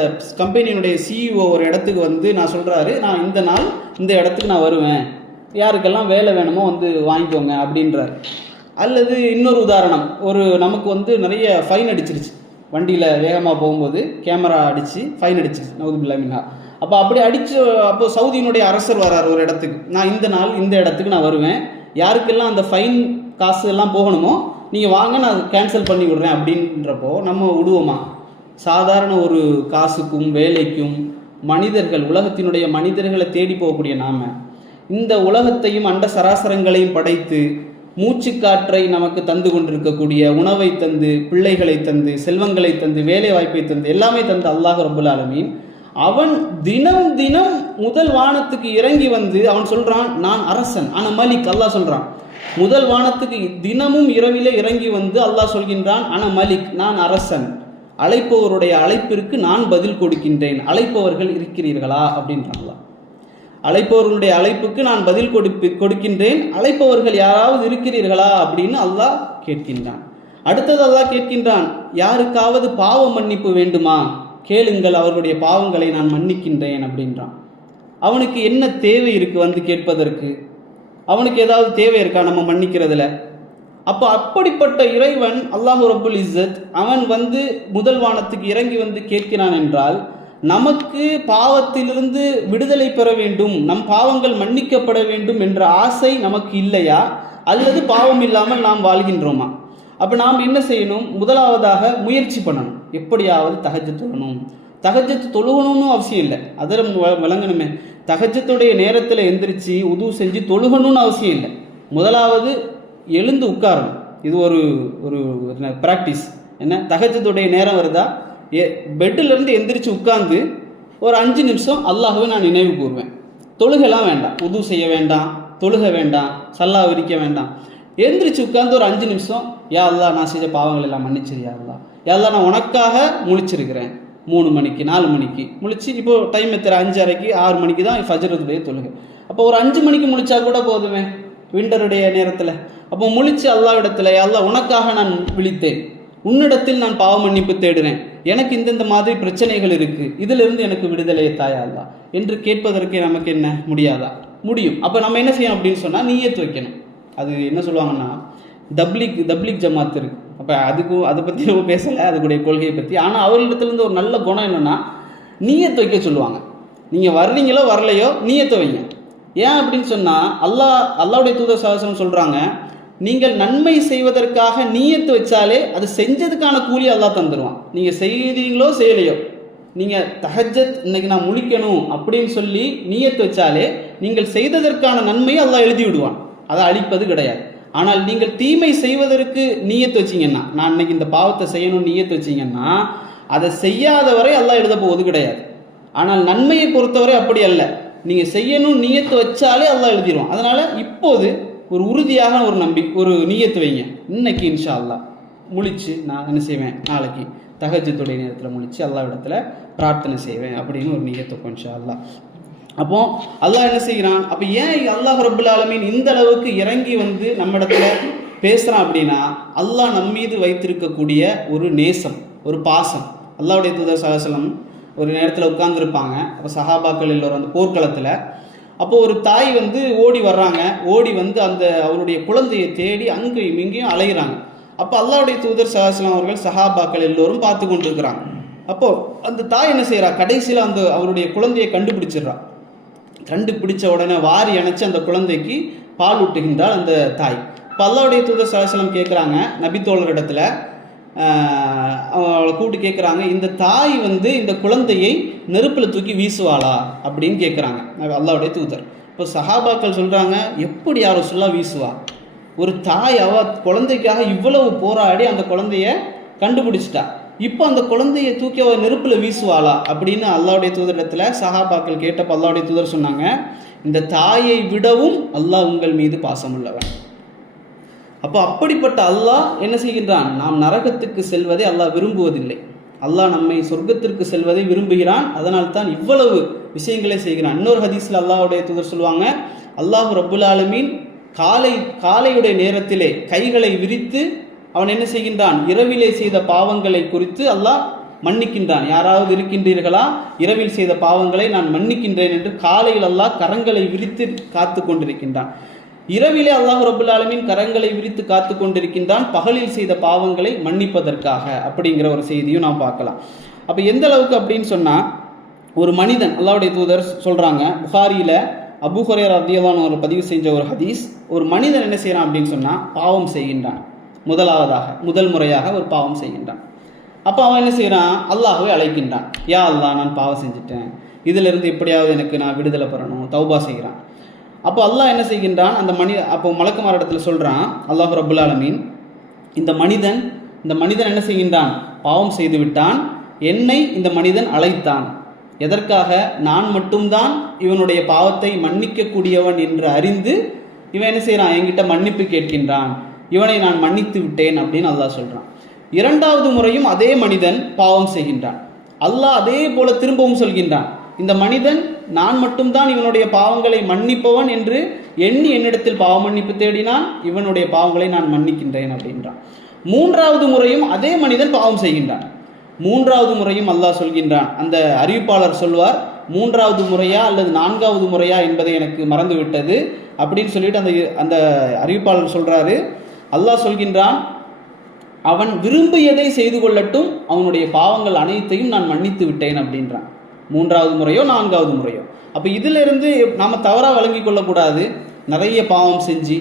கம்பெனியினுடைய சிஇஓ ஒரு இடத்துக்கு வந்து நான் சொல்கிறாரு, நான் இந்த நாள் இந்த இடத்துக்கு நான் வருவேன், யாருக்கெல்லாம் வேலை வேணுமோ வந்து வாங்கிக்கோங்க அப்படின்றார். அல்லது இன்னொரு உதாரணம், நமக்கு வந்து நிறைய ஃபைன் அடிச்சிருச்சு, வண்டியில் வேகமாக போகும்போது கேமரா அடித்து ஃபைன் அடிச்சிருச்சு, நவுதுபில்லாஹ் மின்ஹா. அப்போ சவுதியினுடைய அரசர் வரார் ஒரு இடத்துக்கு, நான் இந்த நாள் இந்த இடத்துக்கு நான் வருவேன், யாருக்கெல்லாம் அந்த ஃபைன் காசு எல்லாம் போகணுமோ நீங்கள் வாங்க, நான் கேன்சல் பண்ணி விடுறேன் அப்படின்றப்போ நம்ம விடுவோமா? சாதாரண ஒரு காசுக்கும் வேலைக்கும் உலகத்தினுடைய மனிதர்களை தேடி போகக்கூடிய நாம், இந்த உலகத்தையும் அண்ட சராசரங்களையும் படைத்து மூச்சு காற்றை நமக்கு தந்து கொண்டிருக்கக்கூடிய, உணவை தந்து, பிள்ளைகளை தந்து, செல்வங்களை தந்து, வேலை வாய்ப்பை தந்து, எல்லாமே தந்து அல்லாஹ் ரப்புல் ஆலமீன், அவன் தினம் தினம் முதல் வானத்துக்கு இறங்கி வந்து அவன் சொல்றான், நான் அரசன், ஆனா மலிக். அல்லாஹ் சொல்றான், முதல் வானத்துக்கு தினமும் இரவிலே இறங்கி வந்து அல்லாஹ் சொல்கின்றான், ஆனா மலிக், நான் அரசன், அழைப்பவருடைய அழைப்பிற்கு நான் பதில் கொடுக்கின்றேன், அழைப்பவர்கள் இருக்கிறீர்களா அப்படின்றான். அழைப்பவர்களுடைய அழைப்புக்கு நான் பதில் கொடுக்கின்றேன், அழைப்பவர்கள் யாராவது இருக்கிறீர்களா அப்படின்னு அல்லாஹ் கேட்கின்றான். அடுத்தது அல்லாஹ் கேட்கின்றான், யாருக்காவது பாவ மன்னிப்பு வேண்டுமா, கேளுங்கள், அவர்களுடைய பாவங்களை நான் மன்னிக்கின்றேன் அப்படின்றான். அவனுக்கு என்ன தேவை இருக்குது வந்து கேட்பதற்கு? அவனுக்கு ஏதாவது தேவை இருக்கா நம்ம மன்னிக்கிறதுல? அப்போ அப்படிப்பட்ட இறைவன் அல்லாஹ் ரப்புல் இஸ்ஸத் அவன் வந்து முதல் வானத்துக்கு இறங்கி வந்து கேட்கிறான் என்றால், நமக்கு பாவத்திலிருந்து விடுதலை பெற வேண்டும், நம் பாவங்கள் மன்னிக்கப்பட வேண்டும் என்ற ஆசை நமக்கு இல்லையா? அல்லது பாவம் இல்லாமல் நாம் வாழ்கின்றோமா? அப்போ நாம் என்ன செய்யணும்? முதலாவதாக முயற்சி பண்ணணும். எப்படியாவது தஹஜ்ஜத் தொழணும். தஹஜ்ஜத் தொழுகணும்னு அவசியம் இல்லை, அதில் விளங்கணுமே. தஹஜ்ஜத்துடைய நேரத்தில் எந்திரிச்சு உது செஞ்சு தொழுகணும்னு அவசியம் இல்லை. முதலாவது எழுந்து உட்காரணும். இது ஒரு ஒரு ப்ராக்டிஸ். என்ன, தஹஜ்ஜத்துடைய நேரம் வருதா, பெட்டிலேருந்து எந்திரிச்சு உட்கார்ந்து ஒரு 5 நிமிஷம் அல்லாஹ்வை நான் நினைவு கூறுவேன். தொழுகெல்லாம் வேண்டாம், உது செய்ய வேண்டாம், தொழுக வேண்டாம், சல்லா விரிக்க வேண்டாம். எந்திரிச்சு உட்கார்ந்து ஒரு 5 நிமிஷம், யா அல்லாஹ் நான் செஞ்ச பாவங்கள் எல்லாம் மன்னிச்சிரு யா அல்லாஹ், யா அல்லாஹ் நான் உனக்காக முழிச்சிருக்கிறேன். 3 மணிக்கு 4 மணிக்கு முழிச்சு, இப்போ டைம் எத்தனை, 5:30 6 மணிக்கு தான் ஃபஜ்ருடைய தொழுகை. அப்போ ஒரு 5 மணிக்கு முழிச்சா கூட போதுமே, விண்டருடைய நேரத்தில். அப்போ முழிச்சு அல்லாஹ் இடத்துல, யா அல்லாஹ் உனக்காக நான் விழித்தேன், உன்னிடத்தில் நான் பாவ மன்னிப்பு தேடுறேன், எனக்கு இந்த மாதிரி பிரச்சனைகள் இருக்குது, இதிலிருந்து எனக்கு விடுதலையை தாயா அல்லாஹ் என்று கேட்பதற்கு நமக்கு என்ன முடியாதா? முடியும். அப்போ நம்ம என்ன செய்யணும் அப்படின்னு சொன்னால், நீயத் வைக்கணும். அது என்ன சொல்லுவாங்கன்னா, தப்லீக் ஜமாத் இருக்குது. அப்போ அதை பற்றி நம்ம பேசலை, அதுக்குடைய கொள்கையை பற்றி. ஆனால் அவர்களிடத்துலேருந்து ஒரு நல்ல குணம் என்னென்னா, நீயத் வைக்க சொல்லுவாங்க. நீங்கள் வர்றீங்களோ வரலையோ நீயத்தை வைங்க. ஏன் அப்படின்னு சொன்னால், அல்லாஹ்வுடைய தூதர் ஸல்லல்லாஹு அலைஹி வஸல்லம் சொல்கிறாங்க, நீங்கள் நன்மை செய்வதற்காக நீயத்து வச்சாலே அது செஞ்சதுக்கான கூலி அல்லாஹ் தந்துடுவான். நீங்கள் செய்கிறீங்களோ செய்யலையோ, நீங்கள் தஹஜ்ஜத் இன்னைக்கு நான் முழிக்கணும் அப்படின்னு சொல்லி நீயத்து வச்சாலே நீங்கள் செய்ததற்கான நன்மையை அல்லாஹ் எழுதி விடுவான். அதை அழிப்பது கிடையாது. ஆனால் நீங்கள் தீமை செய்வதற்கு நீயத்து வச்சிங்கன்னா, நான் இன்னைக்கு இந்த பாவத்தை செய்யணும்னு நீயத்து வச்சிங்கன்னா, அதை செய்யாதவரை அல்லாஹ் எழுத போவது கிடையாது. ஆனால் நன்மையை பொறுத்தவரை அப்படி அல்ல. நீங்கள் செய்யணும் நீயத்து வச்சாலே அல்லாஹ் எழுதிடுவான். அதனால் இப்போது ஒரு உறுதியாக ஒரு நீயத்து வைங்க. இன்னைக்கு இன்ஷா அல்லாஹ் முழிச்சு நான் என்ன செய்வேன், நாளைக்கு தஹஜ்ஜுடைய நேரத்தில் முழிச்சு அல்லாஹ் இடத்துல பிரார்த்தனை செய்வேன் அப்படின்னு ஒரு நீயத்துக்கும் இன்ஷா அல்லாஹ். அப்போ அல்லாஹ் என்ன செய்கிறான்? அப்போ ஏன் அல்லாஹ் ரப்புல் ஆலமீன் இந்த அளவுக்கு இறங்கி வந்து நம்ம இடத்துல பேசுகிறான் அப்படின்னா, அல்லாஹ் நம்மீது வைத்திருக்கக்கூடிய ஒரு நேசம், ஒரு பாசம். அல்லாஹ்வுடைய தூதர் ஸல்லல்லாஹு அலைஹி வஸல்லம் ஒரு நேரத்தில் உட்கார்ந்துருப்பாங்க. அப்போ சஹாபாக்கள் எல்லோரும் அந்த போர்க்களத்தில். அப்போது ஒரு தாய் வந்து ஓடி வர்றாங்க. ஓடி வந்து அந்த அவருடைய குழந்தையை தேடி அங்கேயும் இங்கேயும் அலைகிறாங்க. அப்போ அல்லாஹ்வுடைய தூதர் ஸல்லல்லாஹு அலைஹி வஸல்லம் அவர்கள் சஹாபாக்கள் எல்லோரும் பார்த்து கொண்டிருக்கிறாங்க. அப்போது அந்த தாய் என்ன செய்கிறா, கடைசியில் அவருடைய குழந்தையை கண்டுபிடிச்சிடுறா. கண்டுபிடிச்ச உடனே வாரி அணைச்சி அந்த குழந்தைக்கு பால் ஊட்டுகின்றாள் அந்த தாய். இப்போ அல்லாஹ்வுடைய தூதர் ஸல்லல்லாஹு அலைஹி வஸல்லம் கேட்குறாங்க நபித்தோழர் இடத்துல, அவளை கூப்பிட்டு கேட்குறாங்க, இந்த தாய் வந்து இந்த குழந்தையை நெருப்பில் தூக்கி வீசுவாளா அப்படின்னு கேட்குறாங்க அல்லாஹ்வுடைய தூதர். இப்போ சஹாபாக்கள் சொல்கிறாங்க, எப்படி யாரும் சொல்ல வீசுவா? ஒரு தாய் குழந்தைக்காக இவ்வளவு போராடி அந்த குழந்தைய கண்டுபிடிச்சிட்டா, இப்போ அந்த குழந்தைய தூக்கி அவ நெருப்பில் வீசுவாளா அப்படின்னு அல்லாஹ்வுடைய தூதரிடத்தில் சஹாபாக்கள் கேட்டப்போ அல்லாஹ்வுடைய தூதர் சொன்னாங்க, இந்த தாயை விடவும் அல்லாஹ் உங்கள் மீது பாசமுள்ளவன். அப்போ அப்படிப்பட்ட அல்லாஹ் என்ன செய்கின்றான்? நாம் நரகத்துக்கு செல்வதை அல்லாஹ் விரும்புவதில்லை. அல்லாஹ் நம்மை சொர்க்கத்திற்கு செல்வதை விரும்புகிறான். அதனால் தான் இவ்வளவு விஷயங்களை செய்கிறான். இன்னொரு ஹதீஸில் அல்லாஹ்வுடைய தூதர் சொல்லுவாங்க, அல்லாஹ் ரப்புல் ஆலமீன் காலையுடைய நேரத்திலே கைகளை விரித்து அவன் என்ன செய்கின்றான்? இரவிலே செய்த பாவங்களை குறித்து அல்லாஹ் மன்னிக்கின்றான். யாராவது இருக்கின்றீர்களா, இரவில் செய்த பாவங்களை நான் மன்னிக்கின்றேன் என்று காலையில் அல்லாஹ் கரங்களை விரித்து காத்து கொண்டிருக்கின்றான். இரவிலே அல்லாஹ் ரப்புல் ஆலமீன் கரங்களை விரித்து காத்து கொண்டிருக்கின்றான் பகலில் செய்த பாவங்களை மன்னிப்பதற்காக அப்படிங்கிற ஒரு செய்தியும் நாம் பார்க்கலாம். அப்போ எந்த அளவுக்கு அப்படின்னு சொன்னால், ஒரு மனிதன், அல்லாஹ்வுடைய தூதர் சொல்கிறாங்க, புகாரியில் அபூ ஹுரைரா ரலியல்லாஹு அன்ஹு அவர் பதிவு செஞ்ச ஒரு ஹதீஸ், ஒரு மனிதன் என்ன செய்கிறான் அப்படின்னு சொன்னால், பாவம் செய்கின்றான். முதல் முறையாக ஒரு பாவம் செய்கின்றான். அப்போ அவன் என்ன செய்கிறான்? அல்லாஹ்வை அழைக்கின்றான். யா அல்லாஹ் நான் பாவம் செஞ்சுட்டேன், இதிலிருந்து எப்படியாவது எனக்கு நான் விடுதலை பெறணும், தௌபா செய்கிறான். அப்போ அல்லாஹ் என்ன செய்கின்றான்? அப்போ மலக்குமார் இடத்துல சொல்கிறான் அல்லாஹ் ரப்புல் ஆலமீன், இந்த மனிதன் என்ன செய்கின்றான்? பாவம் செய்து விட்டான், என்னை இந்த மனிதன் அழைத்தான். எதற்காக? நான் மட்டும்தான் இவனுடைய பாவத்தை மன்னிக்கக்கூடியவன் என்று அறிந்து இவன் என்ன செய்கிறான்? என்கிட்ட மன்னிப்பு கேட்கின்றான், இவனை நான் மன்னித்து விட்டேன் அப்படின்னு அல்லாஹ் சொல்கிறான். 2வது முறையும் அதே மனிதன் பாவம் செய்கின்றான். அல்லாஹ் அதே போல திரும்பவும் சொல்கின்றான், இந்த மனிதன் நான் மட்டும்தான் இவனுடைய பாவங்களை மன்னிப்பவன் என்று எண்ணி என்னிடத்தில் பாவ மன்னிப்பு தேடினான், இவனுடைய பாவங்களை நான் மன்னிக்கின்றேன் அப்படின்றான். 3வது முறையும் அதே மனிதன் பாவம் செய்கின்றான். 3வது முறையும் அல்லாஹ் சொல்கின்றான். அந்த அறிவிப்பாளர் சொல்வார், 3வது முறையா அல்லது 4வது முறையா என்பதை எனக்கு மறந்து விட்டது அப்படின்னு சொல்லிட்டு அந்த அறிவிப்பாளர் சொல்றாரு. அல்லாஹ் சொல்கின்றான், அவன் விரும்பியதை செய்து கொள்ளட்டும், அவனுடைய பாவங்கள் அனைத்தையும் நான் மன்னித்து விட்டேன் அப்படின்றான். 3வது முறையோ 4வது முறையோ. அப்போ இதிலிருந்து நாம் தவறாக வழங்கி கொள்ளக்கூடாது. நிறைய பாவம் செஞ்சு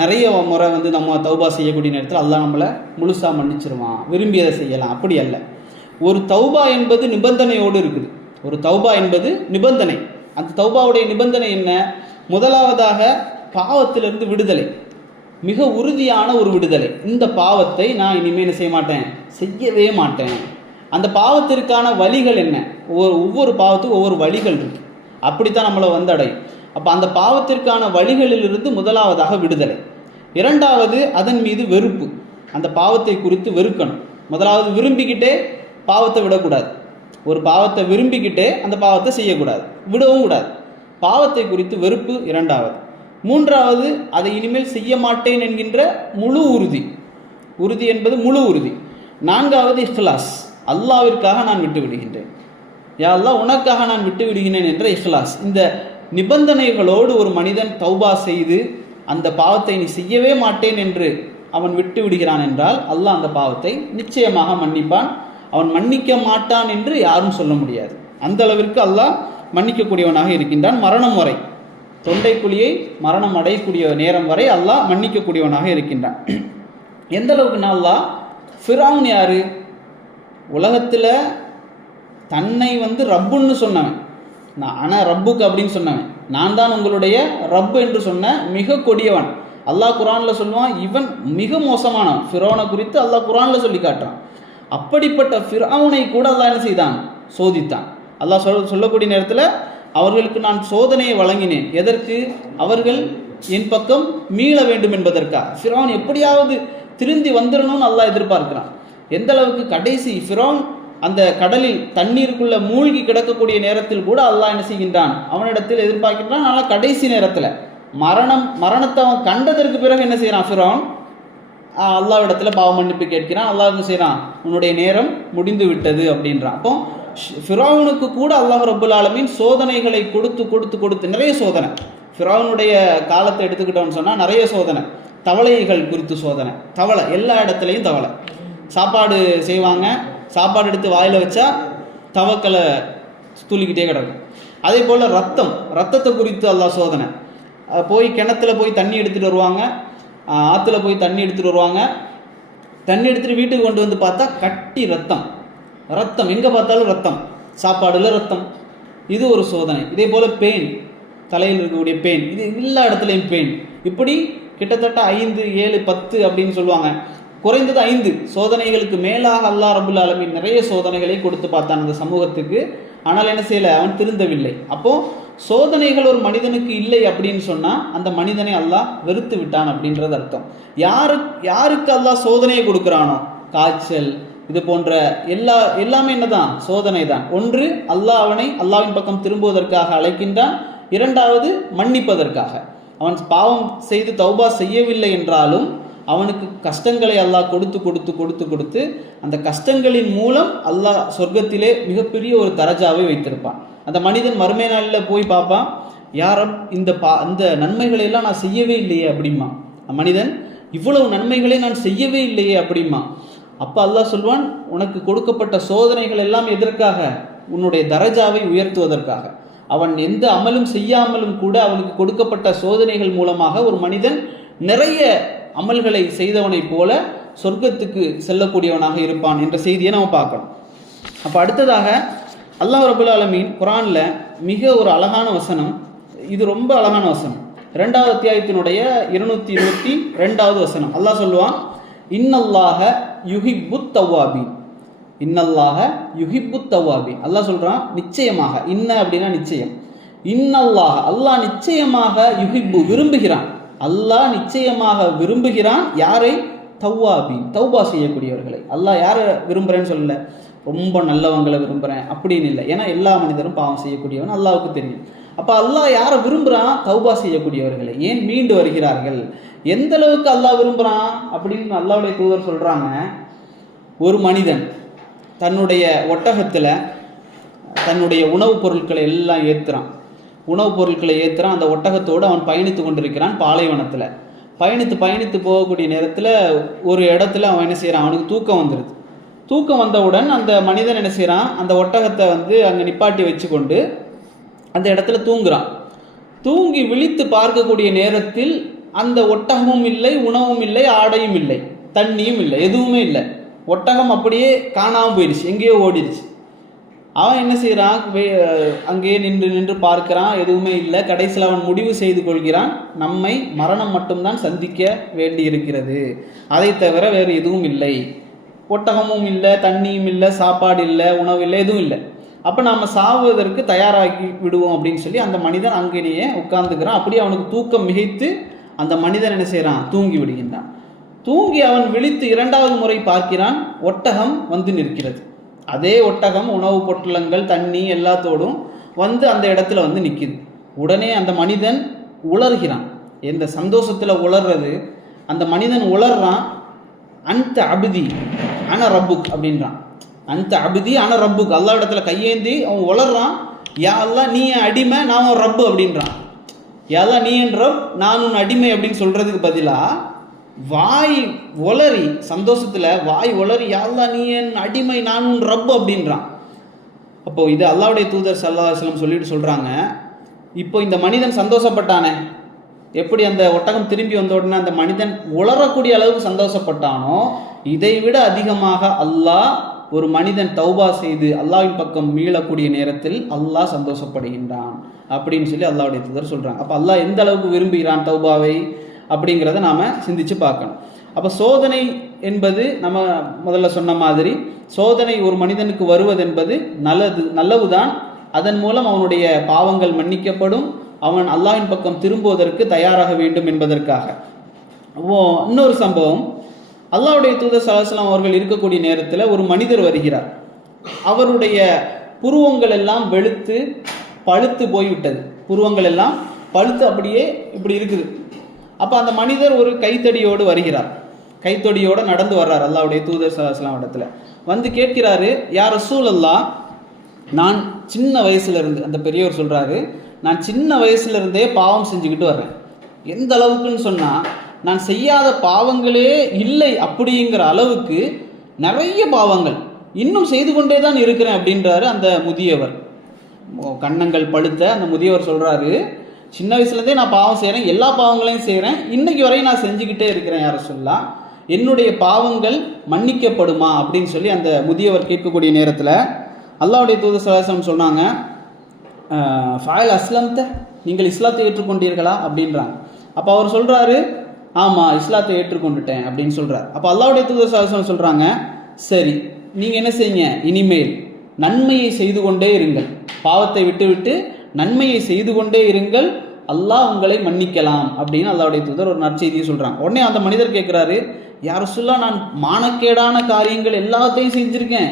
நிறைய முறை வந்து நம்ம தௌபா செய்யக்கூடிய நேரத்தில் அல்லாஹ் நம்மளை முழுசாக மன்னிச்சிருவான், விரும்பியதை செய்யலாம். அப்படி அல்ல. ஒரு தௌபா என்பது நிபந்தனையோடு இருக்குது. ஒரு தௌபா என்பது நிபந்தனை. அந்த தௌபாவுடைய நிபந்தனை என்ன? முதலாவதாக பாவத்திலிருந்து விடுதலை, மிக உறுதியான ஒரு விடுதலை. இந்த பாவத்தை நான் இனிமேல் என்ன செய்ய மாட்டேன், செய்யவே மாட்டேன். அந்த பாவத்திற்கான வழிகள் என்ன? ஒவ்வொரு பாவத்துக்கும் ஒவ்வொரு வழிகள் இருக்கு. அப்படித்தான் நம்மளை வந்தடையும். அப்போ அந்த பாவத்திற்கான வழிகளிலிருந்து முதலாவதாக விடுதலை. இரண்டாவது, அதன் மீது வெறுப்பு. அந்த பாவத்தை குறித்து வெறுக்கணும். முதலாவது விரும்பிக்கிட்டே பாவத்தை விடக்கூடாது. ஒரு பாவத்தை விரும்பிக்கிட்டே அந்த பாவத்தை செய்யக்கூடாது, விடவும் கூடாது. பாவத்தை குறித்து வெறுப்பு இரண்டாவது. மூன்றாவது, அதை இனிமேல் செய்ய மாட்டேன் என்கின்ற முழு உறுதி. உறுதி என்பது முழு உறுதி. நான்காவது இஹ்லாஸ், அல்லாவிற்காக நான் விட்டு விடுகின்றேன், யா அல்லாஹ் உனக்காக நான் விட்டு விடுகிறேன் என்ற இஹ்லாஸ். இந்த நிபந்தனைகளோடு ஒரு மனிதன் தௌபா செய்து அந்த பாவத்தை நீ செய்யவே மாட்டேன் என்று அவன் விட்டு விடுகிறான் என்றால் அல்லாஹ் அந்த பாவத்தை நிச்சயமாக மன்னிப்பான். அவன் மன்னிக்க மாட்டான் என்று யாரும் சொல்ல முடியாது. அந்த அளவிற்கு அல்லாஹ் மன்னிக்கக்கூடியவனாக இருக்கின்றான். மரணம் வரை, தொண்டைக்குழியை மரணம் அடையக்கூடிய நேரம் வரை அல்லாஹ் மன்னிக்கக்கூடியவனாக இருக்கின்றான். எந்த அளவுக்கு அல்லாஹ், ஃபிரௌன் யாரு? உலகத்தில் தன்னை வந்து ரப்புன்னு சொன்னவன், ஆனால் ரப்புக்கு அப்படின்னு சொன்னவன், நான் தான் உங்களுடைய ரப்பு என்று சொன்ன மிக கொடியவன். அல்லாஹ் குரானில் சொல்லுவான், இவன் மிக மோசமானவன். ஃபிரௌனை குறித்து அல்லாஹ் குரானில் சொல்லி காட்டுறான். அப்படிப்பட்ட ஃபிரௌனை கூட அல்லாஹ் என்ன செய்தான், சோதித்தான். அல்லாஹ் சொல்லக்கூடிய நேரத்தில் அவர்களுக்கு நான் சோதனையை வழங்கினேன். எதற்கு? அவர்கள் என் பக்கம் மீள வேண்டும் என்பதற்காக. ஃபிரௌன் எப்படியாவது திருந்தி வந்துடணும்னு அல்லாஹ் எதிர்பார்க்கிறான். எந்த அளவுக்கு கடைசி ஃபிரௌன் அந்த கடலில் தண்ணீருக்குள்ள மூழ்கி கிடக்கக்கூடிய நேரத்தில் கூட அல்லாஹ் என்ன செய்கின்றான், அவனிடத்தில் எதிர்பார்க்கின்றான். ஆனால் கடைசி நேரத்தில் மரணத்தை அவன் கண்டதற்கு பிறகு என்ன செய்கிறான் ஃபிரௌன், அல்லாஹ்விடத்தில் பாவ மன்னிப்பு கேட்கிறான். அல்லாஹ் என்ன செய்கிறான், உன்னுடைய நேரம் முடிந்து விட்டது அப்படின்றான். அப்போ ஃபிரௌனுக்கு கூட அல்லாஹ் ரப்புல் ஆலமீன் சோதனைகளை கொடுத்து கொடுத்து கொடுத்து நிறைய சோதனை. ஃபிரௌனுடைய காலத்தை எடுத்துக்கிட்டோம்னு சொன்னால் நிறைய சோதனை. தவளைகள் குறித்து சோதனை. தவளை எல்லா இடத்துலையும் தவளை. சாப்பாடு செய்வாங்க, சாப்பாடு எடுத்து வாயில் வச்சா தவக்களை துள்ளிக்கிட்டே கிடக்கும். அதே போல் ரத்தத்தை குறித்து அல்லாஹ் சோதனை. போய் கிணத்துல போய் தண்ணி எடுத்துகிட்டு வருவாங்க, ஆற்றுல போய் தண்ணி எடுத்துகிட்டு வருவாங்க. தண்ணி எடுத்துகிட்டு வீட்டுக்கு கொண்டு வந்து பார்த்தா கட்டி ரத்தம், எங்கே பார்த்தாலும் ரத்தம், சாப்பாடுல ரத்தம். இது ஒரு சோதனை. இதே போல் பெயின், தலையில் இருக்கக்கூடிய பெயின், இது எல்லா இடத்துலையும் பெயின். இப்படி கிட்டத்தட்ட 5, 7, 10 அப்படின்னு சொல்லுவாங்க. குறைந்தது 5 சோதனைகளுக்கு மேலாக அல்லாஹ் ரப்புல் ஆலமீன் நிறைய சோதனைகளை கொடுத்து பார்த்தான் அந்த சமூகத்துக்கு. ஆனால் என்ன செய்யலை, அவன் திருந்தவில்லை. அப்போது சோதனைகள் ஒரு மனிதனுக்கு இல்லை அப்படின்னு சொன்னால் அந்த மனிதனை அல்லாஹ் வெறுத்து விட்டான் அப்படின்றது அர்த்தம். யாருக்கு அல்லாஹ் சோதனையை கொடுக்குறானோ, காய்ச்சல் இது போன்ற எல்லாமே என்னதான், சோதனை தான். ஒன்று, அல்லாஹ் அவனை அல்லாஹ்வின் பக்கம் திரும்புவதற்காக அழைக்கின்றான். இரண்டாவது, மன்னிப்பதற்காக. அவன் பாவம் செய்து தௌபா செய்யவில்லை என்றாலும் அவனுக்கு கஷ்டங்களை அல்லாஹ் கொடுத்து கொடுத்து கொடுத்து கொடுத்து அந்த கஷ்டங்களின் மூலம் அல்லாஹ் சொர்க்கத்திலே மிகப்பெரிய ஒரு தரஜாவை வைத்திருப்பான். அந்த மனிதன் மறுமை நாளில் போய் பார்ப்பான், யாரும் இந்த நன்மைகளை எல்லாம் நான் செய்யவே இல்லையே அப்படிமா. மனிதன் இவ்வளவு நன்மைகளை நான் செய்யவே இல்லையே அப்படிமா. அப்போ அல்லாஹ் சொல்வான், உனக்கு கொடுக்கப்பட்ட சோதனைகள் எல்லாம் எதற்காக? உன்னுடைய தரஜாவை உயர்த்துவதற்காக. அவன் எந்த அமலும் செய்யாமலும் கூட அவனுக்கு கொடுக்கப்பட்ட சோதனைகள் மூலமாக ஒரு மனிதன் நிறைய அமல்களை செய்தவனைப் போல சொர்க்கத்துக்கு செல்லக்கூடியவனாக இருப்பான் என்ற செய்தியை நம்ம பார்க்கணும். அப்போ அடுத்ததாக அல்லாஹ் ரப்புல் ஆலமீன் குர்ஆனில் மிக ஒரு அழகான வசனம், இது ரொம்ப அழகான வசனம். 2வது அத்தியாயத்தினுடைய 222வது வசனம். அல்லாஹ் சொல்லுவான், இன்னல்லாஹ யுஹிப்புத் தவ்வாபீன், இன்னல்லாஹ யுஹிப்புத் தவ்வாபீன். அல்லாஹ் சொல்கிறான், நிச்சயமாக, இன்ன அப்படின்னா நிச்சயம், இன்னல்லாஹ அல்லாஹ் நிச்சயமாக, யுஹிப்பு விரும்புகிறான், அல்லாஹ் நிச்சயமாக விரும்புகிறான். யாரை? தவ்வாபீன், தௌபா செய்யக்கூடியவர்களை. அல்லாஹ் யாரை விரும்புகிறேன்னு சொல்லல, ரொம்ப நல்லவங்களை விரும்புகிறேன் அப்படின்னு இல்லை. ஏன்னா எல்லா மனிதரும் பாவம் செய்யக்கூடியவன் அல்லாஹ்வுக்கு தெரியும். அப்போ அல்லாஹ் யாரை விரும்புகிறான்? தௌபா செய்யக்கூடியவர்களை. ஏன் மீண்டு வருகிறார்கள். எந்த அளவுக்கு அல்லாஹ் விரும்புகிறான் அப்படின்னு அல்லாஹ்வுடைய தூதர் சொல்கிறாங்க. ஒரு மனிதன் தன்னுடைய ஒட்டகத்தில் தன்னுடைய உணவுப் பொருட்களை எல்லாம் ஏற்றுறான். அந்த ஒட்டகத்தோடு அவன் பயணித்து கொண்டிருக்கிறான் பாலைவனத்தில். பயணித்து போகக்கூடிய நேரத்தில் ஒரு இடத்துல அவன் என்ன செய்கிறான், அவனுக்கு தூக்கம் வந்துடுது. தூக்கம் வந்தவுடன் அந்த மனிதன் என்ன செய்கிறான், அந்த ஒட்டகத்தை வந்து அங்கே நிப்பாட்டி வச்சு கொண்டு அந்த இடத்துல தூங்குறான். தூங்கி விழித்து பார்க்கக்கூடிய நேரத்தில் அந்த ஒட்டகமும் இல்லை, உணவும் இல்லை, ஆடையும் இல்லை, தண்ணியும் இல்லை, எதுவுமே இல்லை. ஒட்டகம் அப்படியே காணாமல் போயிடுச்சு, எங்கேயோ ஓடிடுச்சு. அவன் என்ன செய்கிறான், அங்கேயே நின்று நின்று பார்க்கிறான், எதுவுமே இல்லை. கடைசியில் அவன் முடிவு செய்து கொள்கிறான், நம்மை மரணம் மட்டும்தான் சந்திக்க வேண்டி இருக்கிறது, அதை தவிர வேறு எதுவும் இல்லை. ஒட்டகமும் இல்லை, தண்ணியும் இல்லை, சாப்பாடு இல்லை, உணவு இல்லை, எதுவும் இல்லை. அப்போ நாம் சாவதற்கு தயாராகி விடுவோம் அப்படின்னு சொல்லி அந்த மனிதன் அங்கேயே உட்கார்ந்துக்கிறான். அப்படியே அவனுக்கு தூக்கம் மிகைத்து அந்த மனிதன் என்ன செய்கிறான், தூங்கி விடுகின்றான். தூங்கி அவன் விழித்து 2வது முறை பார்க்கிறான், ஒட்டகம் வந்து நிற்கிறது. அதே ஒட்டகம் உணவுப் பொட்டலங்கள், தண்ணி எல்லாத்தோடும் வந்து அந்த இடத்துல வந்து நிற்கிது. உடனே அந்த மனிதன் உளர்கிறான். எந்த சந்தோஷத்தில் உளர்றது, அந்த மனிதன் உளர்றான், அந்த அபுதி அன ரப்புக் அப்படின்றான். அந்த அபுதி அன ரப்புக், அல்லா இடத்துல கையேந்தி அவன் உளர்றான், யா அல்லா நீ என் அடிமை, நான் உன் ரப்பு அப்படின்றான். யா அல்லா நீ என் ரப், நான் உன் அடிமை அப்படின்னு சொல்றதுக்கு பதிலாக வாய் ஒளரி, சந்தோஷத்தில் வாய் ஒளரி, யா அல்லா நீ என் அடிமை, நான் உன் ரப்பு அப்படின்றான். அப்போ இது அல்லாஹ்வுடைய தூதர் ஸல்லல்லாஹு அலைஹி வஸல்லம் சொல்லிட்டு சொல்றாங்க, இப்போ இந்த மனிதன் சந்தோஷப்பட்டானே, எப்படி அந்த ஒட்டகம் திரும்பி வந்த உடனே அந்த மனிதன் உளரக்கூடிய அளவுக்கு சந்தோஷப்பட்டானோ, இதை விட அதிகமாக அல்லாஹ் ஒரு மனிதன் தௌபா செய்து அல்லாஹ்வின் பக்கம் மீளக்கூடிய நேரத்தில் அல்லாஹ் சந்தோஷப்படுகின்றான் அப்படின்னு சொல்லி அல்லாஹ்வுடைய தூதர் சொல்றாங்க. அப்போ அல்லாஹ் எந்த அளவுக்கு விரும்புகிறான் தௌபாவை அப்படிங்கிறத நாம் சிந்திச்சு பார்க்கணும். அப்போ சோதனை என்பது நம்ம முதல்ல சொன்ன மாதிரி, சோதனை ஒரு மனிதனுக்கு வருவது என்பது நல்லவுதான். அதன் மூலம் அவனுடைய பாவங்கள் மன்னிக்கப்படும், அவன் அல்லாஹ்வின் பக்கம் திரும்புவதற்கு தயாராக வேண்டும் என்பதற்காக. இன்னொரு சம்பவம், அல்லாஹ்வுடைய தூதர் ஸல்லல்லாஹு அலைஹி வஸல்லம் அவர்கள் இருக்கக்கூடிய நேரத்தில் ஒரு மனிதர் வருகிறார். அவருடைய புருவங்கள் எல்லாம் வெளுத்து பழுத்து போய்விட்டது. புருவங்கள் எல்லாம் பழுத்து அப்படியே இப்படி இருக்குது. அப்போ அந்த மனிதர் ஒரு கைத்தடியோடு வருகிறார், கைத்தடியோடு நடந்து வர்றார் அல்லாஹ்வுடைய தூதர் ஸல்லல்லாஹு அலைஹி வஸல்லம் இடத்துல. வந்து கேட்கிறாரு, யா ரசூலல்லாஹ், நான் சின்ன வயசுலேருந்து, அந்த பெரியவர் சொல்கிறாரு, நான் சின்ன வயசுலேருந்தே பாவம் செஞ்சுக்கிட்டு வர்றேன். எந்த அளவுக்குன்னு சொன்னால், நான் செய்யாத பாவங்களே இல்லை அப்படிங்கிற அளவுக்கு நிறைய பாவங்கள் இன்னும் செய்து கொண்டே தான் இருக்கிறேன் அப்படின்றாரு அந்த முதியவர். கன்னங்கள் பழுத்த அந்த முதியவர் சொல்கிறாரு, சின்ன வயசுலேருந்தே நான் பாவம் செய்கிறேன், எல்லா பாவங்களையும் செய்கிறேன், இன்னைக்கு வரையும் நான் செஞ்சுக்கிட்டே இருக்கிறேன், யார சொல்லலாம், என்னுடைய பாவங்கள் மன்னிக்கப்படுமா அப்படின்னு சொல்லி அந்த முதியவர் கேட்கக்கூடிய நேரத்தில் அல்லாஹ்வுடைய தூதர் ஸல்லல்லாஹு அலைஹி வஸல்லம் சொன்னாங்க, ஃபஅல் அஸ்லம்த, நீங்கள் இஸ்லாத்தை ஏற்றுக்கொண்டீர்களா அப்படின்றாங்க. அப்போ அவர் சொல்கிறாரு, ஆமாம் இஸ்லாத்தை ஏற்றுக்கொண்டுட்டேன் அப்படின்னு சொல்கிறார். அப்போ அல்லாஹ்வுடைய தூதர் ஸல்லல்லாஹு அலைஹி வஸல்லம் சொல்கிறாங்க, சரி நீங்கள் என்ன செய்யுங்க, இனிமேல் நன்மையை செய்து கொண்டே இருங்கள், பாவத்தை விட்டு நன்மையை செய்து கொண்டே இருங்கள், அல்லாஹ் உங்களை மன்னிக்கலாம் அப்படின்னு அல்லாஹ்வுடைய தூதர் ஒரு நற்செய்தியை சொல்கிறாங்க. உடனே அந்த மனிதர் கேட்குறாரு, யார் சொல்லா, நான் மானக்கேடான காரியங்கள் எல்லாத்தையும் செஞ்சுருக்கேன்,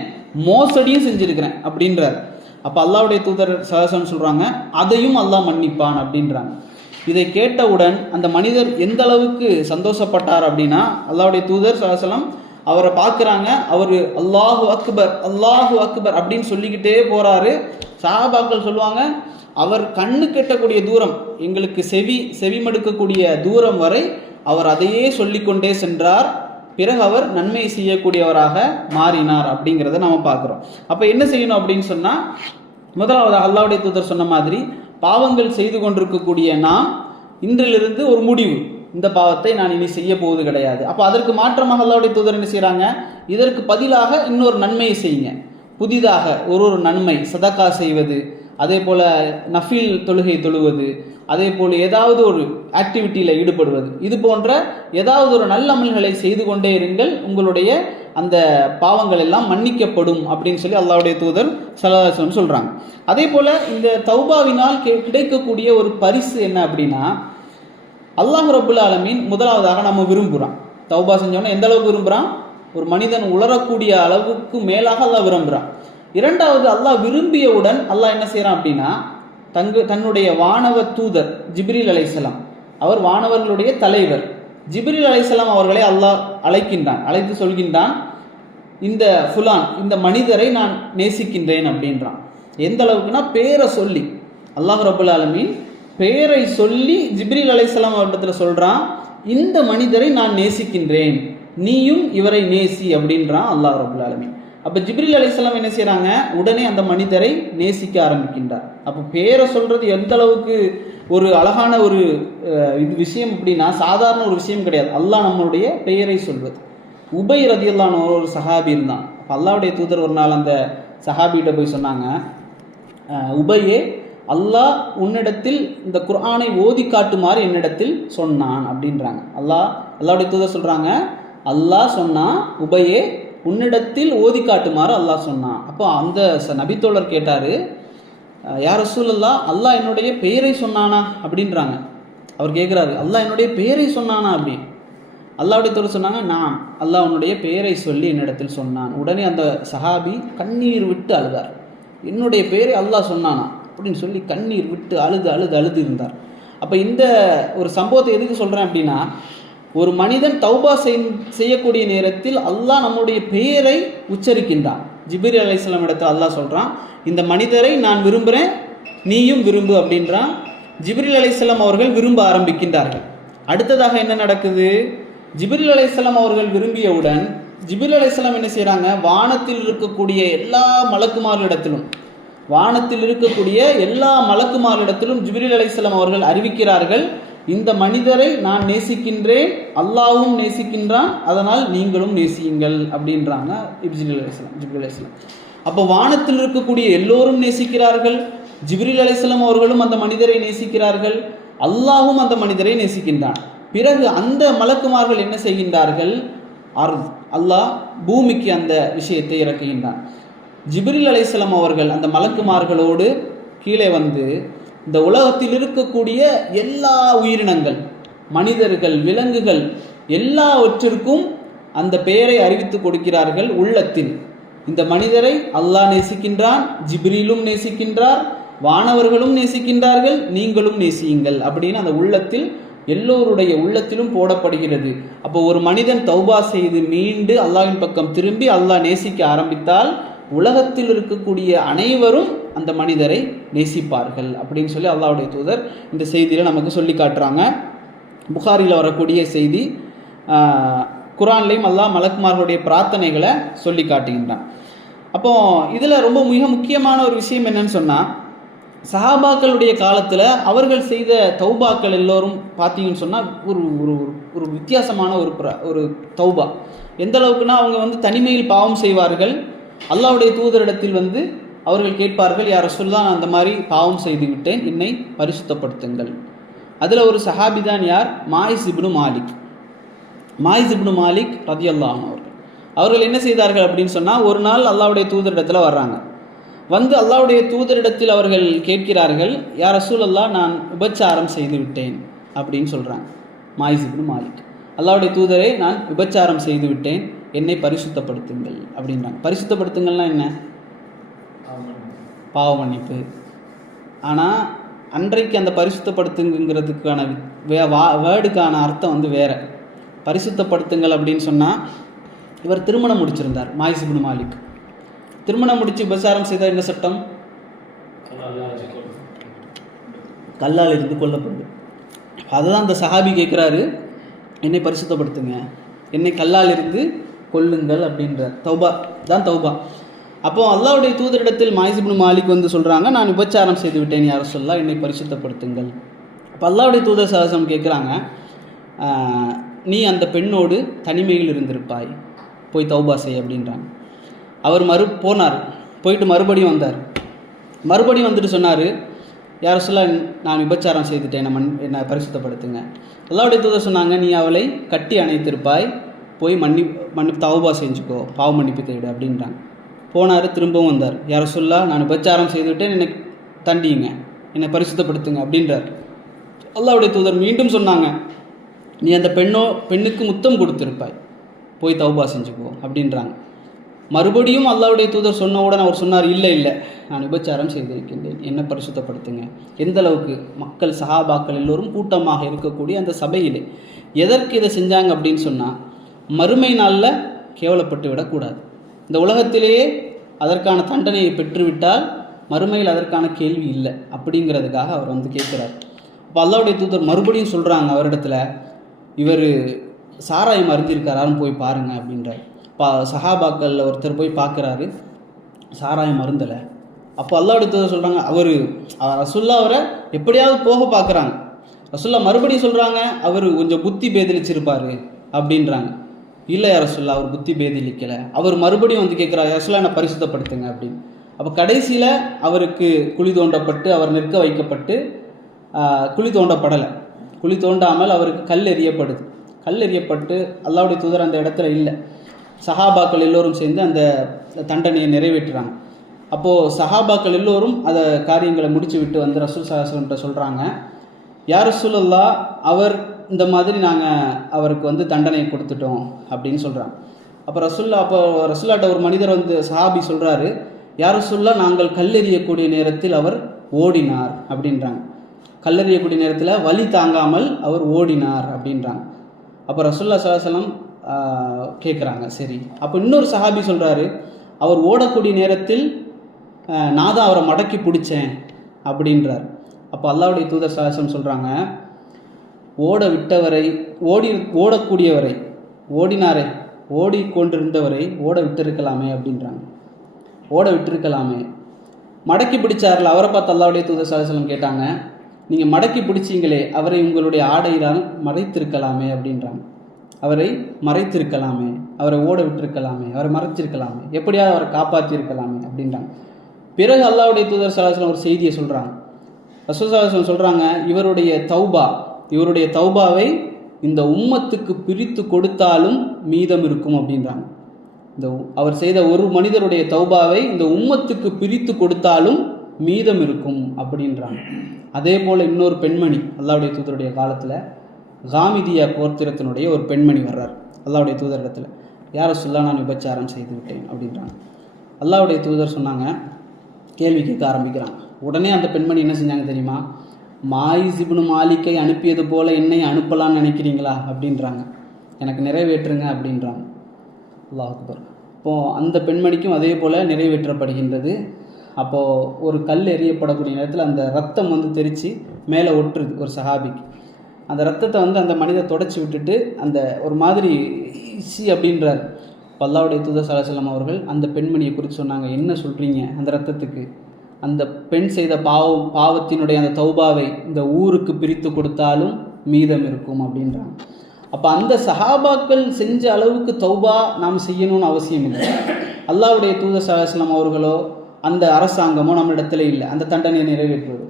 மோசடியும் செஞ்சுருக்கிறேன் அப்படின்றார். அப்போ அல்லாஹ்வுடைய தூதர் ஸல்லல்லாஹு அலைஹி வஸல்லம் சொல்கிறாங்க, அதையும் அல்லாஹ் மன்னிப்பான் அப்படின்றாங்க. இதை கேட்டவுடன் அந்த மனிதர் எந்த அளவுக்கு சந்தோஷப்பட்டார் அப்படின்னா, அல்லாஹ்வுடைய தூதர் ஸல்லல்லாஹு அலைஹி வஸல்லம் அவரை பார்க்குறாங்க, அவர் அல்லாஹு அக்பர் அல்லாஹு அக்பர் அப்படின்னு சொல்லிக்கிட்டே போகிறாரு. சஹாபாக்கள் சொல்லுவாங்க, அவர் கண்ணு கெட்டக்கூடிய தூரம், எங்களுக்கு செவிமடுக்கக்கூடிய தூரம் வரை அவர் அதையே சொல்லிக்கொண்டே சென்றார். பிறகு அவர் நன்மை செய்யக்கூடியவராக மாறினார் அப்படிங்கிறத நம்ம பார்க்குறோம். அப்போ என்ன செய்யணும் அப்படின்னு சொன்னால், முதலாவது அல்லாஹ்வுடைய தூதர் சொன்ன மாதிரி, பாவங்கள் செய்து கொண்டிருக்கக்கூடிய நாம் இன்றிலிருந்து ஒரு முடிவு, இந்த பாவத்தை நான் இனி செய்ய போவது கிடையாது. அப்போ அதற்கு மாற்றமாக அல்லாஹ்வுடைய தூதர் என்ன செய்கிறாங்க, இதற்கு பதிலாக இன்னொரு நன்மையை செய்யுங்க. புதிதாக ஒரு நன்மை, சதக்கா செய்வது, அதே போல் நஃபீல் தொழுகை தொழுவது, அதே போல் ஏதாவது ஒரு ஆக்டிவிட்டியில் ஈடுபடுவது, இது போன்ற ஏதாவது ஒரு நல்ல அமல்களை செய்து கொண்டே இருங்கள், உங்களுடைய அந்த பாவங்கள் எல்லாம் மன்னிக்கப்படும் அப்படின்னு சொல்லி அல்லாஹ்வுடைய தூதர் ஸல்லல்லாஹு அலைஹி வஸல்லம் சொல்கிறாங்க. அதே போல் இந்த தௌபாவினால் கிடைக்கக்கூடிய ஒரு பரிசு என்ன அப்படின்னா, அல்லாஹ் ரப்புல் ஆலமீன் முதலாவதாக நம்ம விரும்புகிறான். தௌபா செஞ்சோன்னா எந்த அளவுக்கு விரும்புகிறான், ஒரு மனிதன் உளரக்கூடிய அளவுக்கு மேலாக அல்லாஹ் விரும்புகிறான். இரண்டாவது, அல்லாஹ் விரும்பியவுடன் அல்லாஹ் என்ன செய்கிறான் அப்படின்னா, தன்னுடைய வானவ தூதர் ஜிப்ரீல் அலைஹிஸ்ஸலாம், அவர் வானவர்களுடைய தலைவர் ஜிப்ரீல் அலைஹிஸ்ஸலாம் அவர்களை அல்லாஹ் அழைக்கின்றான், அழைத்து சொல்கின்றான், இந்த ஃபுலான், இந்த மனிதரை நான் நேசிக்கின்றேன் அப்படின்றான். எந்த அளவுக்குன்னா, பேரை சொல்லி, அல்லாஹ் ரப்புல் ஆலமீன் பேரை சொல்லி ஜிப்ரீல் அலைஹிஸ்ஸலாம் அவரிடத்துல சொல்கிறான், இந்த மனிதரை நான் நேசிக்கின்றேன், நீயும் இவரை நேசி அப்படின்றான் அல்லாஹ் ரப்புல் ஆலமீன். அப்போ ஜிப்ரீல் அலைஹிஸ்ஸலாம் என்ன செய்கிறாங்க, உடனே அந்த மனிதரை நேசிக்க ஆரம்பிக்கின்றார். அப்போ பேரை சொல்கிறது எந்த அளவுக்கு ஒரு அழகான ஒரு இது விஷயம் அப்படின்னா சாதாரண ஒரு விஷயம் கிடையாது. அல்லாஹ் நம்மளுடைய பெயரை சொல்வது. உபை ரதியல்லாஹு அன்ஹு ஒரு சஹாபி இருந்தான். அப்போ அல்லாஹ்வுடைய தூதர் ஒரு நாள் அந்த சஹாபிகிட்ட போய் சொன்னாங்க, உபையே, அல்லாஹ் உன்னிடத்தில் இந்த குர்ஆனை ஓதி காட்டுமாறு என்னிடத்தில் சொன்னான் அப்படின்றாங்க. அல்லாஹ்வுடைய தூதர் சொல்கிறாங்க, அல்லாஹ் சொன்னான் உபையே உன்னிடத்தில் ஓதி காட்டுமாறு அல்லாஹ் சொன்னான். அப்போ அந்த நபித்தோழர் கேட்டார், யா ரசூலல்லாஹ், அல்லாஹ் என்னுடைய பெயரை சொன்னானா அப்படின்றாங்க. அவர் கேட்குறாரு, அல்லாஹ் என்னுடைய பெயரை சொன்னானா அப்படி. அல்லாஹ்வுடைய தூதர் சொன்னாங்க, நான் அல்லாஹ் உன்னுடைய பெயரை சொல்லி என்னிடத்தில் சொன்னான். உடனே அந்த சஹாபி கண்ணீர் விட்டு அழுதார். என்னுடைய பெயரை அல்லாஹ் சொன்னானா அப்படின்னு சொல்லி கண்ணீர் விட்டு அழுது இருந்தார். அப்போ இந்த ஒரு சம்பவத்தை எதுக்கு சொல்கிறேன் அப்படின்னா, ஒரு மனிதன் தௌபா செய்யக்கூடிய நேரத்தில் அல்லாஹ் நம்முடைய பெயரை உச்சரிக்கின்றான். ஜிப்ரீல் அலைஹிஸ்ஸலாம் இடத்துல அல்லாஹ் சொல்கிறான், இந்த மனிதரை நான் விரும்புகிறேன், நீயும் விரும்பு அப்படின்றான். ஜிப்ரீல் அலைஹிஸ்ஸலாம் அவர்கள் விரும்ப ஆரம்பிக்கின்றார்கள். அடுத்ததாக என்ன நடக்குது, ஜிப்ரீல் அலைஹிஸ்ஸலாம் அவர்கள் விரும்பியவுடன் ஜிப்ரீல் அலைஹிஸ்ஸலாம் என்ன செய்கிறாங்க, வானத்தில் இருக்கக்கூடிய எல்லா மலக்குமார்களிடத்திலும் ஜிப்ரீல் அலைஹிஸ்ஸலாம் அவர்கள் அறிவிக்கிறார்கள், இந்த மனிதரை நான் நேசிக்கின்றேன், அல்லாஹ்வும் நேசிக்கின்றான், அதனால் நீங்களும் நேசியுங்கள் அப்படின்றாங்க ஜிப்ரீல் அலைஹிஸ்ஸலாம். அப்போ வானத்தில் இருக்கக்கூடிய எல்லோரும் நேசிக்கிறார்கள், ஜிப்ரீல் அலைஹிஸ்ஸலாம் அவர்களும் அந்த மனிதரை நேசிக்கிறார்கள், அல்லாஹ்வும் அந்த மனிதரை நேசிக்கின்றான். பிறகு அந்த மலக்குமார்கள் என்ன செய்கின்றார்கள், அல்லாஹ் பூமிக்கு அந்த விஷயத்தை இறக்குகின்றான். ஜிப்ரீல் அலைஹிஸ்ஸலாம் அவர்கள் அந்த மலக்குமார்களோடு கீழே வந்து இந்த உலகத்தில் இருக்கக்கூடிய எல்லா உயிரினங்கள், மனிதர்கள், விலங்குகள் எல்லாவற்றிற்கும் அந்த பெயரை அறிவித்து கொடுக்கிறார்கள் உள்ளத்தில். இந்த மனிதரை அல்லாஹ் நேசிக்கின்றான், ஜிப்ரீலும் நேசிக்கின்றார், வானவர்களும் நேசிக்கின்றார்கள், நீங்களும் நேசியுங்கள் அப்படின்னு அந்த உள்ளத்தில் எல்லோருடைய உள்ளத்திலும் போடப்படுகிறது. அப்போ ஒரு மனிதன் தௌபா செய்து மீண்டு அல்லாஹ்வின் பக்கம் திரும்பி அல்லாஹ் நேசிக்க ஆரம்பித்தால் உலகத்தில் இருக்கக்கூடிய அனைவரும் அந்த மனிதரை நேசிப்பார்கள் அப்படின்னு சொல்லி அல்லாஹ்வுடைய தூதர் இந்த செய்தியில் நமக்கு சொல்லி காட்டுறாங்க. புகாரியில் வரக்கூடிய செய்தி, குர்ஆன்லையும் அல்லாஹ் மலக்குமார்களுடைய பிரார்த்தனைகளை சொல்லி காட்டுகின்றான். அப்போ இதில் ரொம்ப மிக முக்கியமான ஒரு விஷயம் என்னன்னு சொன்னால், சஹாபாக்களுடைய காலத்தில் அவர்கள் செய்த தௌபாக்கள் எல்லோரும் பார்த்தீங்கன்னு சொன்னால் ஒரு ஒரு ஒரு வித்தியாசமான ஒரு தௌபா. எந்த அளவுக்குன்னா, அவங்க வந்து தனிமையில் பாவம் செய்வார்கள். அல்லாஹ்வுடைய தூதரிடத்தில் வந்து அவர்கள் கேட்பார்கள், யா ரசூலுல்லாஹ், நான் அந்த மாதிரி பாவம் செய்து விட்டேன், என்னை பரிசுத்தப்படுத்துங்கள். அதில் ஒரு சஹாபி தான் யார், மாயிஸ் இப்னு மாலிக் ரதியல்லாஹு அன்ஹு அவர்கள் என்ன செய்தார்கள் அப்படின்னு சொன்னால், ஒரு நாள் அல்லாஹ்வுடைய தூதரிடத்தில் வர்றாங்க. வந்து அல்லாஹ்வுடைய தூதரிடத்தில் அவர்கள் கேட்கிறார்கள், யா ரசூலல்லாஹ், நான் விபச்சாரம் செய்து விட்டேன் அப்படின்னு சொல்கிறாங்க. மாயிஸ் இப்னு மாலிக், அல்லாஹ்வுடைய தூதரை, நான் விபச்சாரம் செய்து விட்டேன், என்னை பரிசுத்தப்படுத்துங்கள் அப்படின்றாங்க. பரிசுத்தப்படுத்துங்கள்னா என்ன, பாவ மன்னிப்பு. ஆனால் அன்றைக்கு அந்த பரிசுத்தப்படுத்துங்கிறதுக்கான வேர்டுக்கான அர்த்தம் வந்து வேறு. பரிசுத்தப்படுத்துங்கள் அப்படின்னு சொன்னால், இவர் திருமணம் முடிச்சிருந்தார். மாயிஸ் இப்னு மாலிக் திருமணம் முடித்து விபச்சாரம் செய்தால் என்ன சட்டம், கல்லால் இருந்து கொல்லப்படுது. அதுதான் அந்த சஹாபி கேட்குறாரு, என்னை பரிசுத்தப்படுத்துங்க, என்னை கல்லால் இருந்து கொல்லுங்கள் அப்படின்ற தௌபா தான் தௌபா. அப்போது அல்லாஹ்வுடைய தூதரிடத்தில் மாயிஸ் இப்னு மாலிக் வந்து சொல்கிறாங்க, நான் விபச்சாரம் செய்து விட்டேன் யா ரசூலுல்லாஹ், என்னை பரிசுத்தப்படுத்துங்கள். அப்போ அல்லாஹ்வுடைய தூதர் சஹாசம் கேட்குறாங்க, நீ அந்த பெண்ணோடு தனிமையில் இருந்திருப்பாய், போய் தௌபா செய் அப்படின்றாங்க. அவர் போயிட்டு மறுபடியும் வந்துட்டு சொன்னார், யா ரசூலுல்லாஹ், நான் விபச்சாரம் செய்துட்டேன், என்னை பரிசுத்தப்படுத்துங்க. அல்லாஹ்வுடைய தூதர் சொன்னாங்க, நீ அவளை கட்டி அணைத்திருப்பாய், போய் தௌபா செஞ்சுக்கோ, பாவ மன்னிப்பு தேடு அப்படின்றாங்க. போனார், திரும்பவும் வந்தார், யா ரசூலுல்லாஹ், நான் விபச்சாரம் செய்துவிட்டேன், என்னை தண்டியுங்க, என்னை பரிசுத்தப்படுத்துங்க அப்படின்றார். அல்லாஹ்வுடைய தூதர் மீண்டும் சொன்னாங்க, நீ அந்த பெண்ணுக்கு முத்தம் கொடுத்திருப்பாய், போய் தௌபா செஞ்சுக்கோ அப்படின்றாங்க. மறுபடியும் அல்லாஹ்வுடைய தூதர் சொன்னவுடன் அவர் சொன்னார், இல்லை நான் விபச்சாரம் செய்திருக்கின்றேன், என்னை பரிசுத்தப்படுத்துங்க. எந்த அளவுக்கு மக்கள், சஹாபாக்கள் எல்லோரும் கூட்டமாக இருக்கக்கூடிய அந்த சபையிலே எதற்கு இதை செஞ்சாங்க அப்படின்னு சொன்னால், மறுமை நாளில் கேவலப்பட்டு விடக்கூடாது. இந்த உலகத்திலேயே அதற்கான தண்டனையை பெற்றுவிட்டால் மறுமையில் அதற்கான கேள்வி இல்லை அப்படிங்கிறதுக்காக அவர் வந்து கேட்குறார். அப்போ அல்லாஹ்வுடைய தூதர் மறுபடியும் சொல்கிறாங்க அவரிடத்துல, இவர் சாராயம் அருந்திருக்காரான்னு போய் பாருங்கள் அப்படின்றார். சஹாபாக்களில் ஒருத்தர் போய் பார்க்குறாரு, சாராயம் அருந்தலை, அப்போ அல்லாஹ்வுடைய தூதர் சொல்கிறாங்க, ரசூல்லா அவரை எப்படியாவது போக பார்க்குறாங்க. ரசூல்லா மறுபடியும் சொல்கிறாங்க, அவர் கொஞ்சம் புத்தி பேதலிச்சிருப்பார் அப்படின்றாங்க. இல்லை யார் ரசூல்லா, அவர் புத்தி பேதலிக்கலை. அவர் மறுபடியும் வந்து கேட்குறாரு, ரசூல்லா என்னை பரிசுத்தப்படுத்துங்க அப்படின்னு. அப்போ கடைசியில் அவருக்கு குழி தோண்டப்பட்டு அவர் நிற்க வைக்கப்பட்டு குழி தோண்டப்படலை. குழி தோண்டாமல் அவருக்கு கல் எறியப்படுது. கல் எறியப்பட்டு அல்லாஹ்வுடைய தூதர் அந்த இடத்துல இல்லை. சஹாபாக்கள் எல்லோரும் சேர்ந்து அந்த தண்டனையை நிறைவேற்றுறாங்க. அப்போது சஹாபாக்கள் எல்லோரும் அதை காரியங்களை முடிச்சு விட்டு வந்து ரசூல் ஸல்லல்லாஹு அலைஹி வஸல்லம் சொல்கிறாங்க, யா ரசூலல்லாஹ், அவர் இந்த மாதிரி நாங்கள் அவருக்கு வந்து தண்டனை கொடுத்துட்டோம் அப்படின்னு சொல்கிறாங்க. அப்போ ரசூல்லாட்ட ஒரு மனிதர் வந்து சஹாபி சொல்கிறாரு, யா ரசூலல்லாஹ், நாங்கள் கல்லெறியக்கூடிய நேரத்தில் அவர் ஓடினார் அப்படின்றாங்க. கல்லெறியக்கூடிய நேரத்தில் வலி தாங்காமல் அவர் ஓடினார் அப்படின்றாங்க. அப்போ ரசூலுல்லாஹி ஸல்லல்லாஹு அலைஹி வஸல்லம் கேட்குறாங்க, சரி. அப்போ இன்னொரு சஹாபி சொல்கிறாரு, அவர் ஓடக்கூடிய நேரத்தில் நான் தான் அவரை மடக்கி பிடிச்சேன் அப்படின்றார். அப்போ அல்லாஹ்வுடைய தூதர் ஸல்லல்லாஹு அலைஹி வஸல்லம் சொல்கிறாங்க, ஓடக்கூடியவரை ஓடினாரே, ஓடிக்கொண்டிருந்தவரை ஓட விட்டிருக்கலாமே அப்படின்றாங்க. ஓட விட்டிருக்கலாமே. மடக்கி பிடிச்சார்ல, அவரை பார்த்து அல்லாஹ்வுடைய தூதர் ஸல்லல்லாஹு அலைஹி வஸல்லம் கேட்டாங்க, நீங்கள் மடக்கி பிடிச்சிங்களே, அவரை உங்களுடைய ஆடையினால் மறைத்திருக்கலாமே அப்படின்றாங்க. அவரை மறைத்திருக்கலாமே, அவரை ஓட விட்டிருக்கலாமே, அவரை மறைச்சிருக்கலாமே, எப்படியாவது அவரை காப்பாற்றிருக்கலாமே அப்படின்றாங்க. பிறகு அல்லாஹ்வுடைய தூதர் ஸல்லல்லாஹு அலைஹி வஸல்லம் ஒரு செய்தியை சொல்கிறாங்க. ரசூல் ஸல்லல்லாஹு அலைஹி வஸல்லம் சொல்கிறாங்க, இவருடைய தௌபாவை இந்த உம்மத்துக்கு பிரித்து கொடுத்தாலும் மீதம் இருக்கும் அப்படின்றாங்க. அவர் செய்த ஒரு மனிதருடைய தௌபாவை இந்த உம்மத்துக்கு பிரித்து கொடுத்தாலும் மீதம் இருக்கும் அப்படின்றாங்க. அதே போல் இன்னொரு பெண்மணி அல்லாஹ்வுடைய தூதருடைய காலத்தில் காமிதியா கோத்திரத்தினுடைய ஒரு பெண்மணி வர்றார் அல்லாஹ்வுடைய தூதரிடத்தில், யா ரசூலல்லாஹ், நான் விபச்சாரம் செய்து விட்டேன் அப்படின்றாங்க. அல்லாஹ்வுடைய தூதர் சொன்னாங்க, கேள்வி கேட்க ஆரம்பிக்கிறாங்க. உடனே அந்த பெண்மணி என்ன செஞ்சாங்க தெரியுமா, மாயிஸ் இப்னு மாலிக்கை அனுப்பியது போல் என்னை அனுப்பலான்னு நினைக்கிறீங்களா அப்படின்றாங்க. எனக்கு நிறைவேற்றுங்க அப்படின்றாங்க. அல்லாஹ் அக்பர். இப்போது அந்த பெண்மணிக்கும் அதே போல் நிறைவேற்றப்படுகின்றது. அப்போது ஒரு கல் எறியப்படக்கூடிய நேரத்தில் அந்த ரத்தம் வந்து தெரித்து மேலே ஒட்டுருது ஒரு சஹாபிக்கு. அந்த ரத்தத்தை வந்து அந்த மனிதர் தொடச்சி விட்டுட்டு அந்த ஒரு மாதிரி ஈஸி அப்படின்றார். அல்லாஹ்வுடைய தூதர் ஸல்லல்லாஹு அலைஹி வஸல்லம் அவர்கள் அந்த பெண்மணியை குறித்து சொன்னாங்க, என்ன சொல்கிறீங்க அந்த ரத்தத்துக்கு? அந்த பெண் செய்த பாவத்தினுடைய அந்த தௌபாவை இந்த ஊருக்கு பிரித்து கொடுத்தாலும் மீதம் இருக்கும் அப்படின்றாங்க. அப்போ அந்த சஹாபாக்கள் செஞ்ச அளவுக்கு தௌபா நாம் செய்யணும்னு அவசியம் இல்லை. அல்லாஹ்வுடைய தூதர் ஸல்லல்லாஹு அலைஹி வஸல்லம் அவர்களோ அந்த அரசாங்கமோ நம்மளிடத்துல இல்லை அந்த தண்டனையை நிறைவேற்றுவது.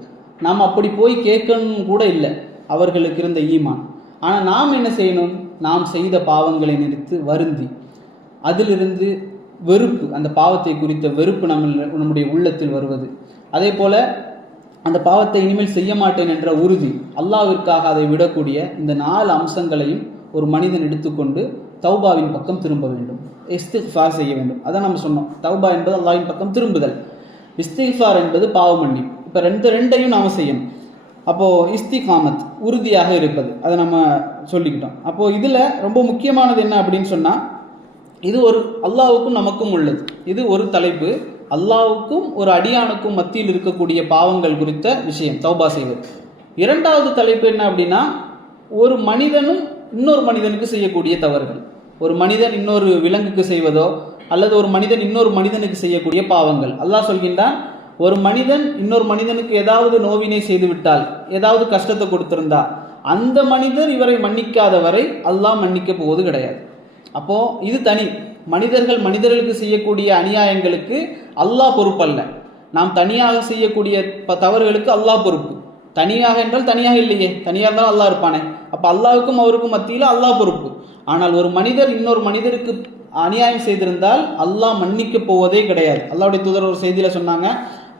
நாம் அப்படி போய் கேட்கணும் கூட இல்லை, அவர்களுக்கு இருந்த ஈமான். ஆனால் நாம் என்ன செய்யணும், நாம் செய்த பாவங்களை நிறுத்து வருந்தி அதிலிருந்து வெறுப்பு, அந்த பாவத்தை குறித்த வெறுப்பு நம்முடைய உள்ளத்தில் வருவது. அதே போல் அந்த பாவத்தை இனிமேல் செய்ய மாட்டேன் என்ற உறுதி, அல்லாஹ்விற்காக அதை விடக்கூடிய இந்த 4 அம்சங்களையும் ஒரு மனிதன் எடுத்துக்கொண்டு தௌபாவின் பக்கம் திரும்ப வேண்டும், இஸ்திக்ஃபார் செய்ய வேண்டும். அதான் நம்ம சொன்னோம், தௌபா என்பது அல்லாஹ்வின் பக்கம் திரும்புதல், இஸ்திக்ஃபார் என்பது பாவ மன்னிப்பு. இப்போ ரெண்டையும் நாம் செய்யணும். அப்போது இஸ்திகாமத் உறுதியாக இருப்பது, அதை நம்ம சொல்லிக்கிட்டோம். அப்போது இதில் ரொம்ப முக்கியமானது என்ன அப்படின்னு சொன்னால், இது ஒரு அல்லாஹ்வுக்கும் நமக்கும் உள்ளது. இது ஒரு தலைப்பு, அல்லாஹ்வுக்கும் ஒரு அடியானுக்கும் மத்தியில் இருக்கக்கூடிய பாவங்கள் குறித்த விஷயம் தௌபா செய்வது. இரண்டாவது தலைப்பு என்ன அப்படின்னா, ஒரு மனிதனும் இன்னொரு மனிதனுக்கு செய்யக்கூடிய தவறுகள். ஒரு மனிதன் இன்னொரு விலங்குக்கு செய்வதோ அல்லது ஒரு மனிதன் இன்னொரு மனிதனுக்கு செய்யக்கூடிய பாவங்கள். அல்லாஹ் சொல்கின்றான், ஒரு மனிதன் இன்னொரு மனிதனுக்கு ஏதாவது நோவினை செய்து விட்டால், ஏதாவது கஷ்டத்தை கொடுத்திருந்தா, அந்த மனிதர் இவரை மன்னிக்காத வரை அல்லாஹ் மன்னிக்க போவது கிடையாது. அப்போது இது தனி. மனிதர்களுக்கு செய்யக்கூடிய அநியாயங்களுக்கு அல்லாஹ் பொறுப்பல்ல. நாம் தனியாக செய்யக்கூடிய தவறுகளுக்கு அல்லாஹ் பொறுப்பு. தனியாக என்றால் தனியாக இல்லையே, தனியாக இருந்தால் அல்லாஹ் இருப்பானே. அப்போ அல்லாஹுக்கும் அவருக்கும் மத்தியில் அல்லாஹ் பொறுப்பு. ஆனால் ஒரு மனிதர் இன்னொரு மனிதருக்கு அநியாயம் செய்திருந்தால் அல்லாஹ் மன்னிக்க போவதே கிடையாது. அல்லாஹ்வுடைய தூதர் ஒரு செய்தியில் சொன்னாங்க,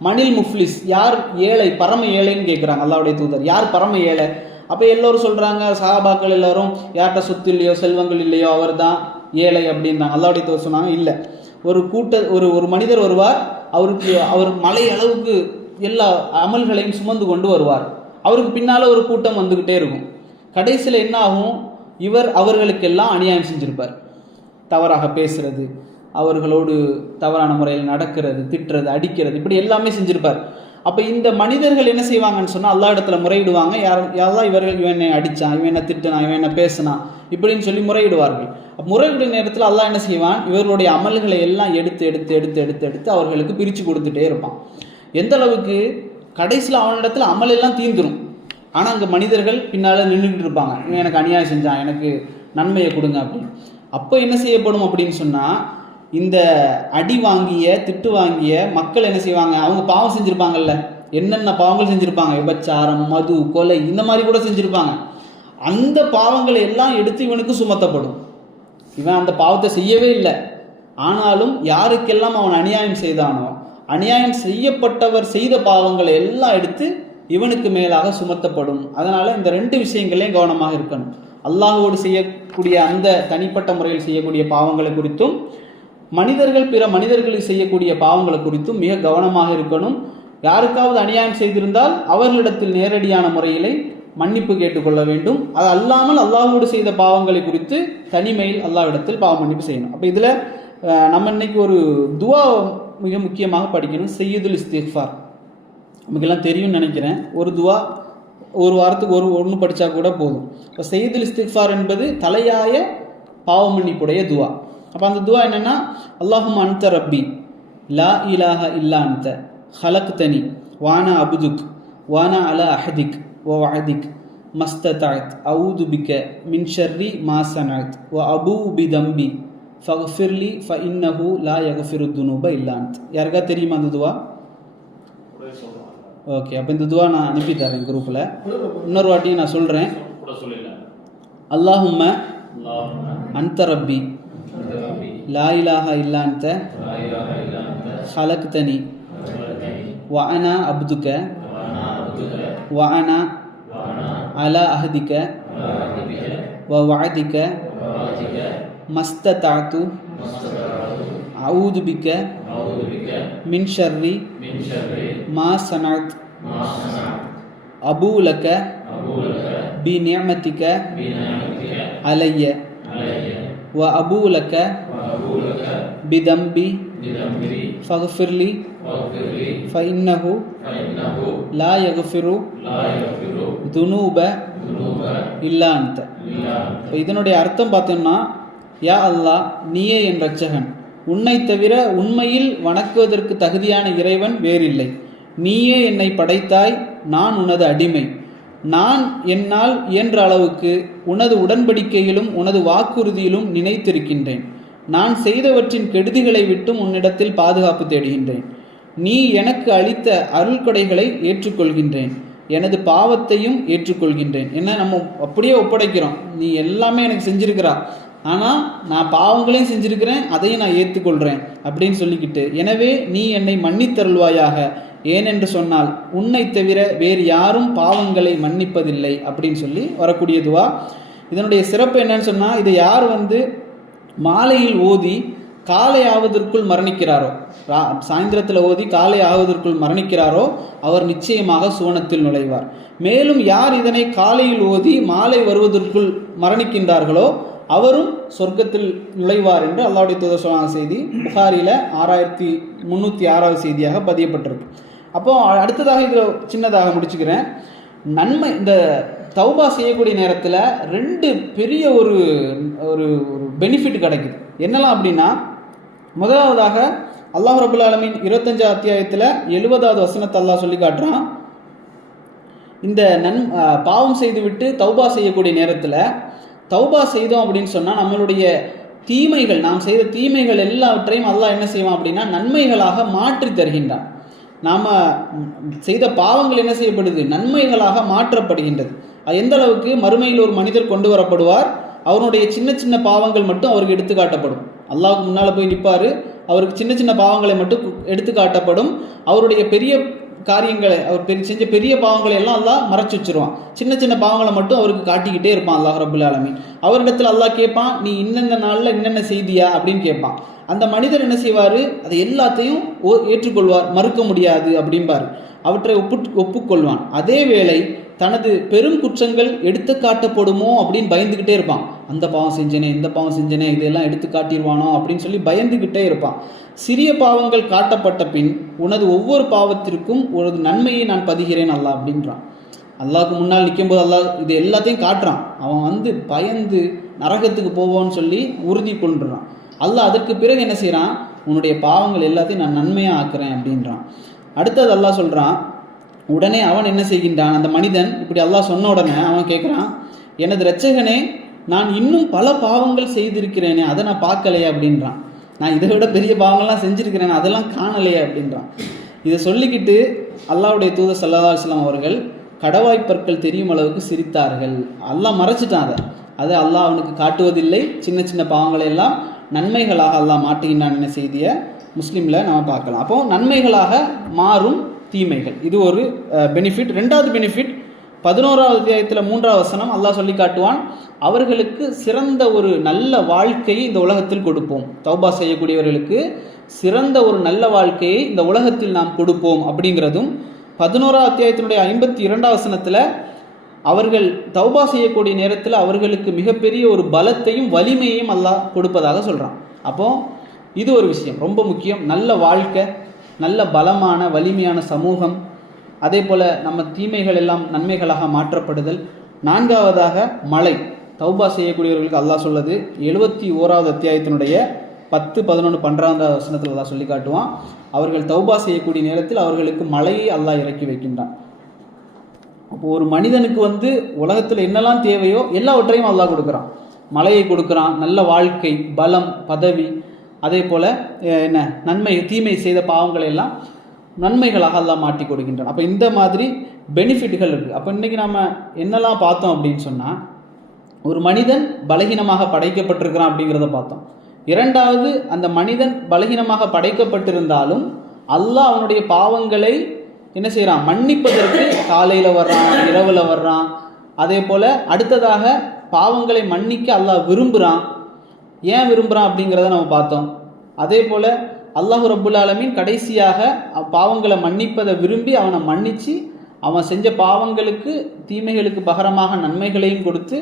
மணில் முஃப்லிஸ், யார் ஏழை, பரம ஏழைன்னு கேட்குறாங்க அல்லாஹ்வுடைய தூதர், யார் பரம ஏழை? அப்போ எல்லோரும் சொல்கிறாங்க, சஹாபாக்கள் எல்லாரும் யார்கிட்ட சொத்து இல்லையோ செல்வங்கள் இல்லையோ அவர் தான் ஏழை அப்படின்றாங்க. அல்லாஹ்வுடைய தூதர் சொன்னாங்க, இல்லை, ஒரு மனிதர் வருவார், அவர் மலை அளவுக்கு எல்லா அமல்களையும் சுமந்து கொண்டு வருவார். அவருக்கு பின்னால் ஒரு கூட்டம் வந்துக்கிட்டே இருக்கும். கடைசியில் என்ன ஆகும், அவர்களுக்கெல்லாம் அநியாயம் செஞ்சுருப்பார். தவறாக பேசுறது, அவர்களோடு தவறான முறையில் நடக்கிறது, திட்டுறது, அடிக்கிறது, இப்படி எல்லாமே செஞ்சுருப்பார். அப்போ இந்த மனிதர்கள் என்ன செய்வாங்கன்னு சொன்னால், அல்லா இடத்துல முறையிடுவாங்க. யாரெல்லாம் இவன் என்னை அடித்தான், இவன் என்ன திட்டினான், இவன் என்ன பேசினான் இப்படின்னு சொல்லி முறையிடுவார்கள். முறையிடும் நேரத்தில் அல்லாஹ் என்ன செய்வான், இவர்களுடைய அமல்களை எல்லாம் எடுத்து எடுத்து எடுத்து எடுத்து எடுத்து அவர்களுக்கு பிரித்து கொடுத்துட்டே இருப்பான். எந்த அளவுக்கு கடைசியில் அவனிடத்துல அமல் எல்லாம் தீர்ந்துடும். ஆனால் அங்கே மனிதர்கள் பின்னால் நின்றுக்கிட்டு இருப்பாங்க, இவன் எனக்கு அநியாயம் செஞ்சான், எனக்கு நன்மையை கொடுங்க அப்படின்னு. அப்போ என்ன செய்யப்படும் அப்படின்னு சொன்னால், இந்த அடி வாங்கிய திட்டு வாங்கிய மக்கள் என்ன செய்வாங்க, அவங்க பாவம் செஞ்சுருப்பாங்கல்ல, என்னென்ன பாவங்கள் செஞ்சுருப்பாங்க, விபச்சாரம், மது, கொலை, இந்த மாதிரி கூட செஞ்சுருப்பாங்க. அந்த பாவங்களை எல்லாம் எடுத்து இவனுக்கு சுமத்தப்படும். இவன் அந்த பாவத்தை செய்யவே இல்லை, ஆனாலும் யாருக்கெல்லாம் அவன் அநியாயம் செய்தானோ அநியாயம் செய்யப்பட்டவர் செய்த பாவங்களை எல்லாம் எடுத்து இவனுக்கு மேலாக சுமத்தப்படும். அதனால் இந்த 2 விஷயங்களையும் கவனமாக இருக்கணும். அல்லாஹ்வோடு செய்யக்கூடிய அந்த தனிப்பட்ட முறையில் செய்யக்கூடிய பாவங்களை குறித்தும் மனிதர்கள் பிற மனிதர்களுக்கு செய்யக்கூடிய பாவங்களை குறித்தும் மிக கவனமாக இருக்கணும். யாருக்காவது அநியாயம் செய்திருந்தால் அவர்களிடத்தில் நேரடியான முறையிலே மன்னிப்பு கேட்டுக்கொள்ள வேண்டும். அது அல்லாமல் அல்லாஹ்வோடு செய்த பாவங்களை குறித்து தனிமையில் அல்லாஹ்விடத்தில் பாவ மன்னிப்பு செய்யணும். அப்போ இதில் நம்ம இன்னைக்கு ஒரு துவா மிக முக்கியமாக படிக்கணும், சையதுல் இஸ்திக்ஃபார். நமக்கெல்லாம் தெரியும்னு நினைக்கிறேன். ஒரு துவா ஒரு வாரத்துக்கு ஒன்று படித்தா கூட போதும். இப்போ சையதுல் இஸ்திக்ஃபார் என்பது தலையாய பாவ மன்னிப்புடைய துவா. அப்போ அந்த துவா என்னென்னா, அல்லாஹும்ம அன்த ரப்பி லா இலாஹ இல்லா அன்த ஹலக்தனி வானா அபுதுக் வானா அலா அஹதிக் வ வஅதிக் மஸ்ததஅத் அஊது பிக மின் ஷர்ரி மா ஸனஅத் வ அபூ பிதம்பி ஃபக்ஃபிர்லி ஃபஇன்னஹு லா யக்ஃபிரு துனூப இல்லா அன்த். யாருக்கா தெரியுமா அந்த துவா? ஓகே, அப்போ இந்த துவா நான் அனுப்பி தரேன் குரூப்பில். இன்னொரு வாட்டி நான் சொல்கிறேன். அல்லாஹும்ம அன்த ரப்பி லா இலாஹ இல்லா அன்த ஹலக்தனி வ அனா அப்துக வ அனா அலா அஹதிக வ வஅதிக மஸ்ததஅது அஊது பிக மின் ஷர்ரி மா ஸனஅத் அபூ லக பி நிஅமதிக அலைய வ அபூ லக பிதம்பி ஃபக்ஃபிர்லி ஃபஇன்னஹு லா யக்ஃபிரு துனூப இல்லா அன்த. இப்போ இதனுடைய அர்த்தம் பார்த்தோம்னா, யா அல்லாஹ், நீயே என் இரட்சகன், உன்னை தவிர உண்மையில் வணக்குவதற்கு தகுதியான இறைவன் வேறில்லை. நீயே என்னை படைத்தாய், நான் உனது அடிமை. நான் என்னால் இயன்ற அளவுக்கு உனது உடன்படிக்கையிலும் உனது வாக்குறுதியிலும் நினைத்திருக்கின்றேன். நான் செய்தவற்றின் கெடுதிகளை விட்டும் உன்னிடத்தில் பாதுகாப்பு தேடுகின்றேன். நீ எனக்கு அளித்த அருள்கொடைகளை ஏற்றுக்கொள்கின்றேன், எனது பாவத்தையும் ஏற்றுக்கொள்கின்றேன். என்ன நம்ம அப்படியே ஒப்படைக்கிறோம், நீ எல்லாமே எனக்கு செஞ்சிருக்கிறா, ஆனால் நான் பாவங்களையும் செஞ்சிருக்கிறேன், அதையும் நான் ஏற்றுக்கொள்கிறேன் அப்படின்னு சொல்லிக்கிட்டு, எனவே நீ என்னை மன்னித்தருள்வாயாக, ஏனென்று சொன்னால் உன்னை தவிர வேறு யாரும் பாவங்களை மன்னிப்பதில்லை அப்படின்னு சொல்லி வரக்கூடிய துவா. இதனுடைய சிறப்பு என்னன்னு சொன்னால், இதை யார் மாலையில் ஓதி காலை ஆவதற்குள் மரணிக்கிறாரோ, சாயந்திரத்தில் ஓதி காலை ஆவதற்குள் மரணிக்கிறாரோ அவர் நிச்சயமாக சுவனத்தில் நுழைவார். மேலும் யார் இதனை காலையில் ஓதி மாலை வருவதற்குள் மரணிக்கின்றார்களோ அவரும் சொர்க்கத்தில் நுழைவார் என்று அல்லாஹ்வுடைய தூதர் சொன்ன செய்தி புகாரியில் 6306வது செய்தியாக பதியப்பட்டிருக்கு. அப்போது அடுத்ததாக இதில் சின்னதாக முடிச்சுக்கிறேன். நன்மை, இந்த தௌபா செய்யக்கூடிய நேரத்தில் 2 பெரிய ஒரு ஒரு பெனிஃபிட் கிடைக்குது. என்னெல்லாம் அப்படின்னா, முதலாவதாக அல்லாஹ் ரபுல் ஆலமீன் 25வது அத்தியாயத்தில் 70வது வசனத்தை அல்லாஹ் சொல்லி காட்டுறான். இந்த பாவம் செய்துவிட்டு தௌபா செய்யக்கூடிய நேரத்தில் தௌபா செய்தோம் அப்படின்னு சொன்னால் நம்மளுடைய தீமைகள், நாம் செய்த தீமைகள் எல்லாவற்றையும் அல்லாஹ் என்ன செய்வான் அப்படின்னா நன்மைகளாக மாற்றி தருகின்றான். நாம் செய்த பாவங்கள் என்ன செய்யப்படுது, நன்மைகளாக மாற்றப்படுகின்றது. எந்த அளவுக்கு மறுமையில் ஒரு மனிதர் கொண்டு வரப்படுவார், அவருடைய சின்ன சின்ன பாவங்கள் மட்டும் அவருக்கு எடுத்து காட்டப்படும். அல்லாஹ்வுக்கு முன்னால் போய் நிற்பார், அவருக்கு சின்ன சின்ன பாவங்களை மட்டும் எடுத்து காட்டப்படும். அவருடைய பெரிய காரியங்களை, அவர் செஞ்ச பெரிய பாவங்களை எல்லாம் அல்லாஹ் மறைச்சு வச்சிருவான். சின்ன சின்ன பாவங்களை மட்டும் அவருக்கு காட்டிக்கிட்டே இருப்பான் அல்லாஹ் ரபுல் ஆலமீன். அவரிடத்தில் அல்லாஹ் கேட்பான், நீ இன்னென்ன நாளில் என்னென்ன செய்தியா அப்படின்னு கேட்பான். அந்த மனிதர் என்ன செய்வார், அதை எல்லாத்தையும் ஏற்றுக்கொள்வார், மறுக்க முடியாது அப்படின்பார், அவற்றை ஒப்புக்கொள்வான். அதே வேளை தனது பெரும் குற்றங்கள் எடுத்து காட்டப்படுமோ அப்படின்னு பயந்துக்கிட்டே இருப்பான். அந்த பாவம் செஞ்சனே, இந்த பாவம் செஞ்சனே, இதெல்லாம் எடுத்து காட்டிடுவானோ அப்படின்னு சொல்லி பயந்துக்கிட்டே இருப்பான். சிறிய பாவங்கள் காட்டப்பட்ட பின் உனது ஒவ்வொரு பாவத்திற்கும் ஒரு நன்மையை நான் பதிகிறேன் அல்லாஹ் அப்படின்றான். அல்லாஹ்க்கு முன்னால் நிற்கும்போது அல்லாஹ் இது எல்லாத்தையும் காட்டுறான். அவன் பயந்து நரகத்துக்கு போவோன்னு சொல்லி உறுதி கொண்டுறான். அல்லாஹ் அதற்கு பிறகு என்ன செய்கிறான், உன்னுடைய பாவங்கள் எல்லாத்தையும் நான் நன்மையாக ஆக்குறேன் அப்படின்றான். அடுத்தது அல்லாஹ் சொல்கிறான், உடனே அவன் என்ன செய்கின்றான், அந்த மனிதன் இப்படி அல்லாஹ் சொன்ன உடனே அவன் கேட்குறான், எனது இரட்சகனே, நான் இன்னும் பல பாவங்கள் செய்திருக்கிறேனே, அதை நான் பார்க்கலையே அப்படின்றான். நான் இதை விட பெரிய பாவங்கள்லாம் செஞ்சுருக்கிறேன், அதெல்லாம் காணலையே அப்படின்றான். இதை சொல்லிக்கிட்டு அல்லாஹ்வுடைய தூதர் ஸல்லல்லாஹு அலைஹி வஸல்லம் அவர்கள் கடவாய்ப்பற்கள் தெரியும் அளவுக்கு சிரித்தார்கள். அல்லாஹ் மறைச்சிட்டான். அதை அல்லாஹ் அவனுக்கு காட்டுவதில்லை. சின்ன சின்ன பாவங்களை எல்லாம் நன்மைகளாக அல்லாஹ் மாட்டுகின்றான் என்ற செய்தியை முஸ்லீமில் நம்ம பார்க்கலாம். அப்போ நன்மைகளாக மாறும் தீமைகள், இது ஒரு பெனிஃபிட். ரெண்டாவது பெனிஃபிட் 11வது அத்தியாயத்தில் 3வது வசனம் அல்லாஹ் சொல்லி காட்டுவான், அவர்களுக்கு சிறந்த ஒரு நல்ல வாழ்க்கையை இந்த உலகத்தில் கொடுப்போம். தௌபா செய்யக்கூடியவர்களுக்கு சிறந்த ஒரு நல்ல வாழ்க்கையை இந்த உலகத்தில் நாம் கொடுப்போம் அப்படிங்கிறதும், 11வது அத்தியாயத்தினுடைய 52வது வசனத்தில் அவர்கள் தௌபா செய்யக்கூடிய நேரத்தில் அவர்களுக்கு மிகப்பெரிய ஒரு பலத்தையும் வலிமையையும் அல்லாஹ் கொடுப்பதாக சொல்கிறான். அப்போது இது ஒரு விஷயம் ரொம்ப முக்கியம். நல்ல வாழ்க்கை, நல்ல பலமான வலிமையான சமூகம், அதே போல் நம்ம தீமைகள் எல்லாம் நன்மைகளாக மாற்றப்படுதல். 4வதாக மழை. தௌபா செய்யக்கூடியவர்களுக்கு அல்லாஹ் சொல்லுது 71வது அத்தியாயத்தினுடைய 10, 11, 12வது வசனத்தில் அல்லாஹ் சொல்லி காட்டுவான், அவர்கள் தௌபா செய்யக்கூடிய நேரத்தில் அவர்களுக்கு மழையை அல்லாஹ் இறக்கி வைக்கின்றான். அப்போது ஒரு மனிதனுக்கு உலகத்தில் என்னெல்லாம் தேவையோ எல்லாவற்றையும் அல்லாஹ் கொடுக்குறான். மழையை கொடுக்குறான், நல்ல வாழ்க்கை, பலம், பதவி, அதே போல் என்ன நன்மை தீமை செய்த பாவங்களை எல்லாம் நன்மைகளாக அல்லாஹ் மாட்டி கொடுக்கின்றான். அப்போ இந்த மாதிரி பெனிஃபிட்டுகள் இருக்குது. அப்போ இன்றைக்கி நாம் என்னெல்லாம் பார்த்தோம் அப்படின்னு சொன்னால், ஒரு மனிதன் பலகீனமாக படைக்கப்பட்டிருக்கிறான் அப்படிங்கிறத பார்த்தோம். இரண்டாவது, அந்த மனிதன் பலகீனமாக படைக்கப்பட்டிருந்தாலும் அல்லாஹ் அவனுடைய பாவங்களை என்ன செய்கிறான், மன்னிப்பதற்கு காலையில் வர்றான், இரவில் வர்றான். அதே போல் அடுத்ததாக பாவங்களை மன்னிக்க அல்லாஹ் விரும்புகிறான். ஏன் விரும்புகிறான் அப்படிங்கிறத நம்ம பார்த்தோம். அதே போல் அல்லாஹ் ரப்புல் ஆலமீன் கடைசியாக பாவங்களை மன்னிப்பதை விரும்பி அவனை மன்னித்து அவன் செஞ்ச பாவங்களுக்கு தீமைகளுக்கு பகரமாக நன்மைகளையும் கொடுத்து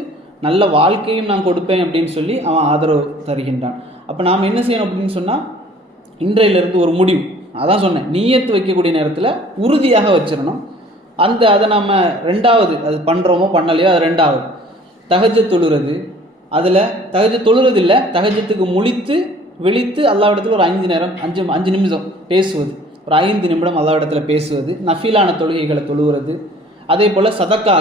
நல்ல வாழ்க்கையும் நான் கொடுப்பேன் அப்படின்னு சொல்லி அவன் ஆதரவு தருகின்றான். அப்போ நாம் என்ன செய்யணும் அப்படின்னு சொன்னால், இன்றையிலிருந்து ஒரு முடிவு, அதான் சொன்னேன், நீயத்து வைக்கக்கூடிய நேரத்தில் உறுதியாக வச்சிடணும். அதை நம்ம ரெண்டாவது, அது பண்ணுறோமோ பண்ணலையோ அது ரெண்டாவது. தஹஜ்ஜத் தொழுறது, அதில் தஹஜ்ஜத் தொழுறது இல்லை, தஹஜ்ஜத்துக்கு முழித்து விழித்து அல்லாஹ்விடத்தில் ஒரு 5 நிமிஷம் பேசுவது, ஒரு 5 நிமிடம் அல்லாஹ்விடத்தில் பேசுவது, நஃபிலான தொழுகைகளை தொழுகிறது. அதே போல் சதக்கா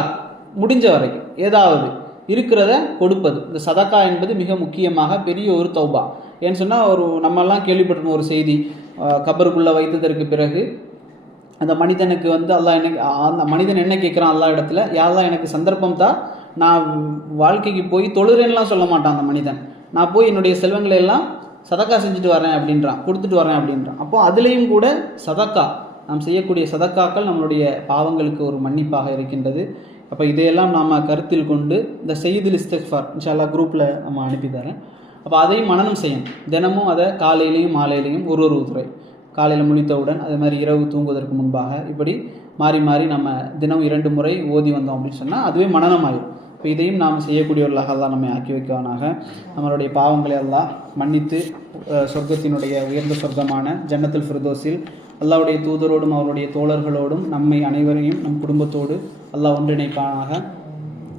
முடிஞ்ச வரைக்கும் ஏதாவது இருக்கிறத கொடுப்பது. இந்த சதக்கா என்பது மிக முக்கியமாக பெரிய ஒரு தௌபா. ஏன்னு சொன்னால், நம்மெல்லாம் கேள்விப்பட்டணும் ஒரு செய்தி, கபருக்குள்ளே வைத்ததற்கு பிறகு அந்த மனிதனுக்கு அல்லாஹ் அந்த மனிதன் என்ன கேட்குறான் அல்லாஹ் இடத்துல, யாரெல்லாம் எனக்கு சந்தர்ப்பம் தான், நான் வாழ்க்கைக்கு போய் தொழுறேன்லாம் சொல்ல மாட்டான் அந்த மனிதன், நான் போய் என்னுடைய செல்வங்களை எல்லாம் சதக்கா செஞ்சுட்டு வரேன் அப்படின்றான், கொடுத்துட்டு வரேன் அப்படின்றான். அப்போது அதுலேயும் கூட சதக்கா, நாம் செய்யக்கூடிய சதக்காக்கள் நம்மளுடைய பாவங்களுக்கு ஒரு மன்னிப்பாக இருக்கின்றது. அப்போ இதையெல்லாம் நாம் கருத்தில் கொண்டு இந்த செய்யுதுல் இஸ்திக்ஃபார் இன்ஷா அல்லாஹ் குரூப்பில் நம்ம அனுப்பி தரேன். அப்போ அதையும் மனனம் செய்யணும். தினமும் அதை காலையிலையும் மாலையிலையும் ஒரு துறை, காலையில் முழித்தவுடன், அதே மாதிரி இரவு தூங்குவதற்கு முன்பாக, இப்படி மாறி மாறி நம்ம தினம் 2 முறை ஓதி வந்தோம் அப்படின்னு சொன்னால் அதுவே மனனம் ஆகும். இப்போ இதையும் நாம் செய்யக்கூடியவர்களாக அல்லாஹ் நம்மை ஆக்கி வைக்கவானாக. நம்மளுடைய பாவங்களை அல்லாஹ் மன்னித்து சொர்க்கத்தினுடைய உயர்ந்த சொர்க்கமான ஜன்னத்துல் ஃபிர்தௌஸில் அல்லாஹ்வுடைய தூதரோடும் அவருடைய தோழர்களோடும் நம்மை அனைவரையும் நம் குடும்பத்தோடு அல்லாஹ் ஒன்றிணைப்பானாக.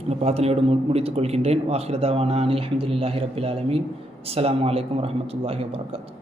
இந்த பிரார்த்தனையோடு முடித்துக் கொள்கின்றேன். வாஹிர தாவானா அனில் ஹம்துலில்லாஹி ரப்பில் ஆலமீன். அஸ்ஸலாமு அலைக்கும் வரஹ்மத்துல்லாஹி வபரகாத்துஹு.